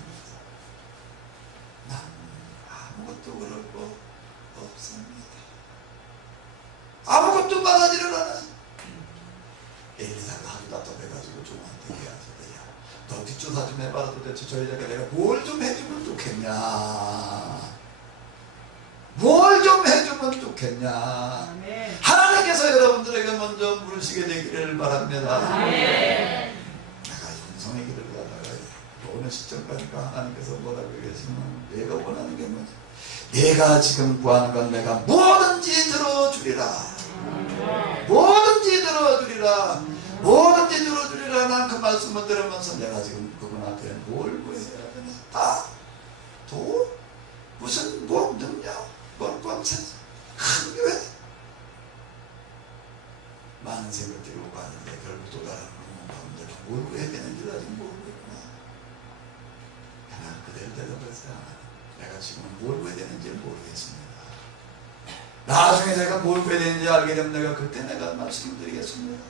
난 아무것도 그럴 거 없습니다. 아무것도 말하지를 않아. 엘리사가 하도 답답해가지고 종한테 얘기하는데, 야, 너 뒷조사 좀 해봐라. 도대체 저 여자가 내가 뭘 좀 해주면 좋겠냐. 뭘 좀 해주면 좋겠냐. 좋겠냐? 하나님께서 여러분들에게 먼저 물으시게 되기를 바랍니다. 내가 영성의 길을 가다가 어느 시점까지가 하나님께서 뭐라고 계시면 내가 원하는 게 뭐지? 내가 지금 구하는 건 내가 뭐든지 들어주리라. 뭐든지 들어주리라. 뭐든지 들어주리라. 난 그 말씀을 들으면서 내가 지금 그분 앞에 뭘 구해야 되나? 아, 돈? 무슨 뭐 능력? 권세? 큰 교회? 많은 생각을 들고 가는데 결국 또 다른 분들 뭘 구해야 되는지 아직 모르겠구나. 하나 그대로 대답했어요. 내가 지금 뭘 구해야 되는지 모르겠습니다. 나중에 제가 뭘 구해야 되는지 알게 되면 내가 그때 내가 말씀드리겠습니다.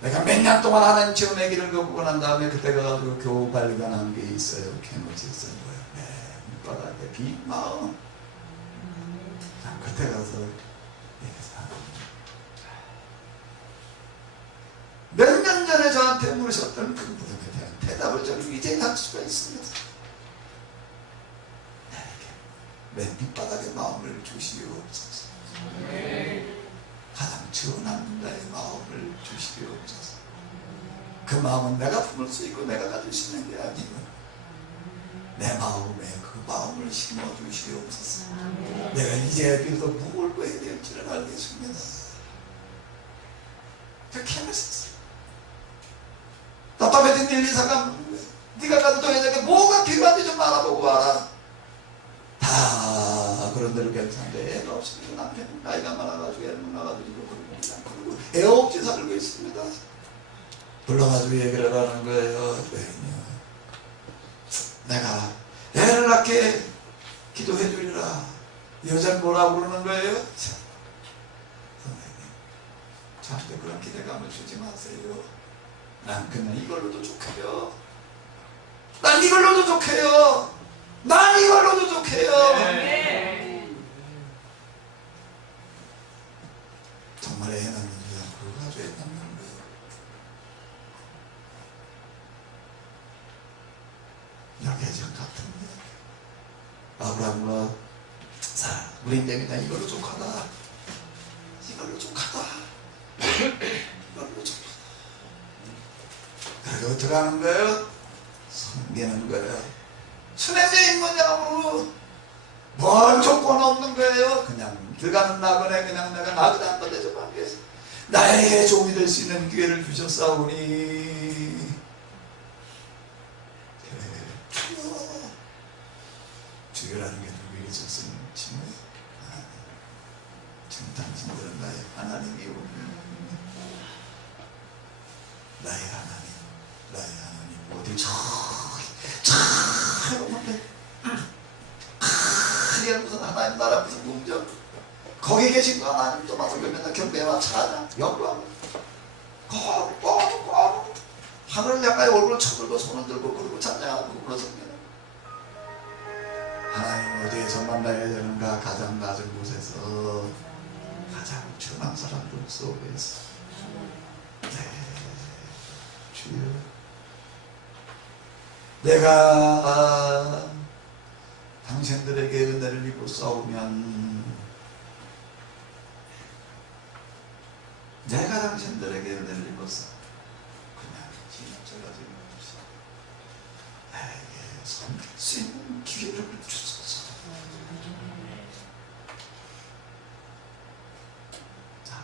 내가 몇 년 동안 하나님 체험의 길을 겪고 난 다음에 그때 가가지고 교우 발견한 게 있어요. 캐노지 있어요. 밑바닥에 빈 마음. 그때 가서 몇 년 전에 저한테 물으셨던 그 부분에 대한 대답을 저는 이제 할 수가 있습니다. 맨 밑바닥에 마음을 주시옵소서. 가장 전한 나의 마음을 주시옵소서. 그 마음은 내가 품을 수 있고 내가 가질 수 있는 게 아니고 내 마음에 그 마음을 심어 주시옵소서. 내가 이제 비로소 무엇을 구해야 될지를 알겠습니다. 그렇게 하셨어요. 답답해진 일리사가 네가 가도 도에게 뭐가 필요한지 좀 알아보고 와라. 다 그런 대로 괜찮은데 애가 없으니까 남편은 나이가 많아가지고 애는 나가지고 그리고 애 없이 살고 있습니다. 불러가지고 얘기를 하는 거예요. 내가 애를 낳게 기도해 주리라. 여자는 뭐라고 그러는 거예요? 선생님, 저한테 그런 기대감을 주지 마세요. 난 그냥 이걸로도 좋게요. 난 이걸로도 좋게요. 난 이걸로도 좋게요. 정말 애 낳는 게 그거 가지고 애 낳는 거예요. 여기에전 같은데 아브라함과 사라 우리 때문에 이걸로 족하다. 이걸로 족하다. 이걸로 족하다. 그리고 어떻게 하는 거예요? 섬기는 거예요. 수냄새 인문양으로 뭔 조건 없는 거예요. 그냥 들어가는 나그네 그냥 내가 나그네 한번 대접하는 게 나에게 도움이 될 수 있는 기회를 주셨사오니 주여라는 게 누구에게 줬으면 지금 당신들은 나의 하나님이오. 나의 하나님 어디 크리한 무슨 하나님 나라 무슨 궁정 거기 계신 거 하나님 또 와서 맨날 경배와 찬양 영광 꼭 하늘을 향하여 얼굴을 쳐들고 손을 들고 그러고 찬양하고 그러습니다. 하나님 어디에서 만나야 되는가? 가장 낮은 곳에서 가장 천한 사람들 속에서. 네, 주여 내가 당신들에게 은혜를 입고 싸우면 내가 당신들에게 은혜를 입고 싸우 그냥 지나쳐가지고 나에게 섬길 수 있는 기회를 주소서. 자,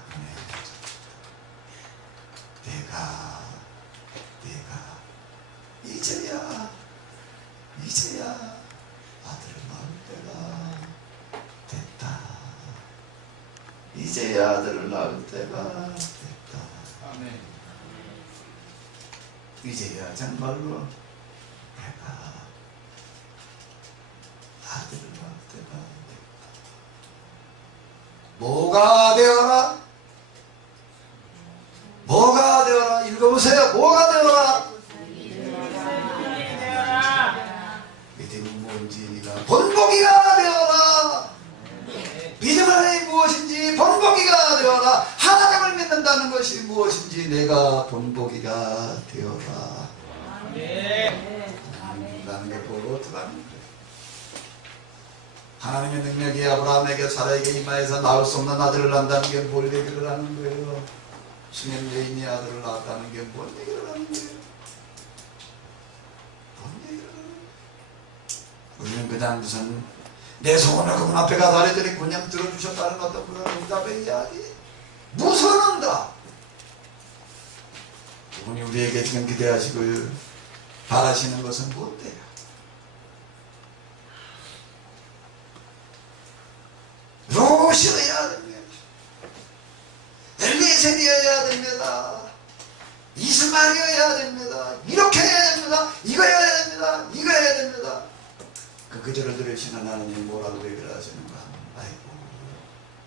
내가 이제야 아들을 낳을 때가 됐다. 이제야 아들을 낳을 때가 됐다. 아멘. 이제야 정말로 내가 아들을 낳을 때가 됐다. 뭐가 되어라? 뭐가 되어라? 읽어보세요. 뭐가 되어라? 믿음이 뭔지 네가 본보기가 되어라. 믿음이 무엇인지 본보기가 되어라. 하나님을 믿는다는 것이 무엇인지 내가 본보기가 되어라. 라는 게 보고 어떡하는 거예요. 하나님의 능력이 아브라함에게 사라에게 임하여서 낳을 수 없는 아들을 낳는다는 게 뭘 얘기를 하는 거예요? 수년 여인이 아들을 낳았다는 게 뭔 얘기를 하는 거예요? 뭔 얘기를 하는 거예요? 우리는 그냥 무슨 내 소원을 그분 앞에 가서 아래들이 그냥 들어주셨다는 어떤 그런 응답의 이야기, 무서운 응답. 그분이 우리에게 지금 기대하시고 바라시는 것은 무엇이에요? 롯이어야 됩니다. 엘리에셀이어야 됩니다. 이스마엘이어야 됩니다. 이렇게 해야 됩니다. 이거 해야 됩니다. 이거 해야 됩니다. 그 기도를 들으신 하나님이 뭐라고 얘기를 하시는가? 아이고,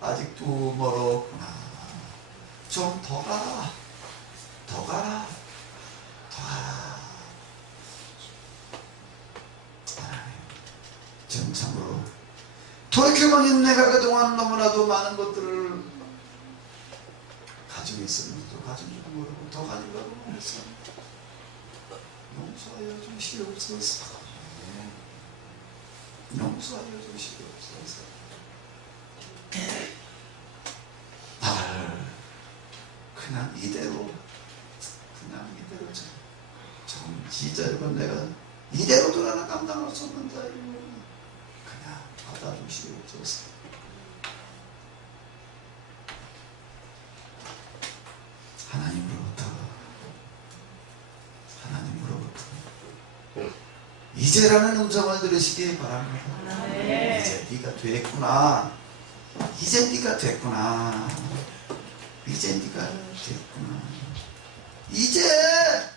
아직도 멀었구나. 좀 더 가라. 더 가라. 더 가라. 하나님, 정상으로 돌이켜보니 내가 그동안 너무나도 많은 것들을 가지고 있었는데 가진 줄 모르고 더 가지려고 했어. 용서하여 주시옵소서. 용서하여 주시옵소서. 나를 그냥 이대로 좀 지저분 내가 이대로도 나는 감당할 수 없는 자유 그냥 받아주시옵소서. 하나님으로부터 이제라는 음성을 들으시기 바랍니다. 이제 네가 됐구나. 이제 네가 됐구나. 이제 네가 됐구나. 이제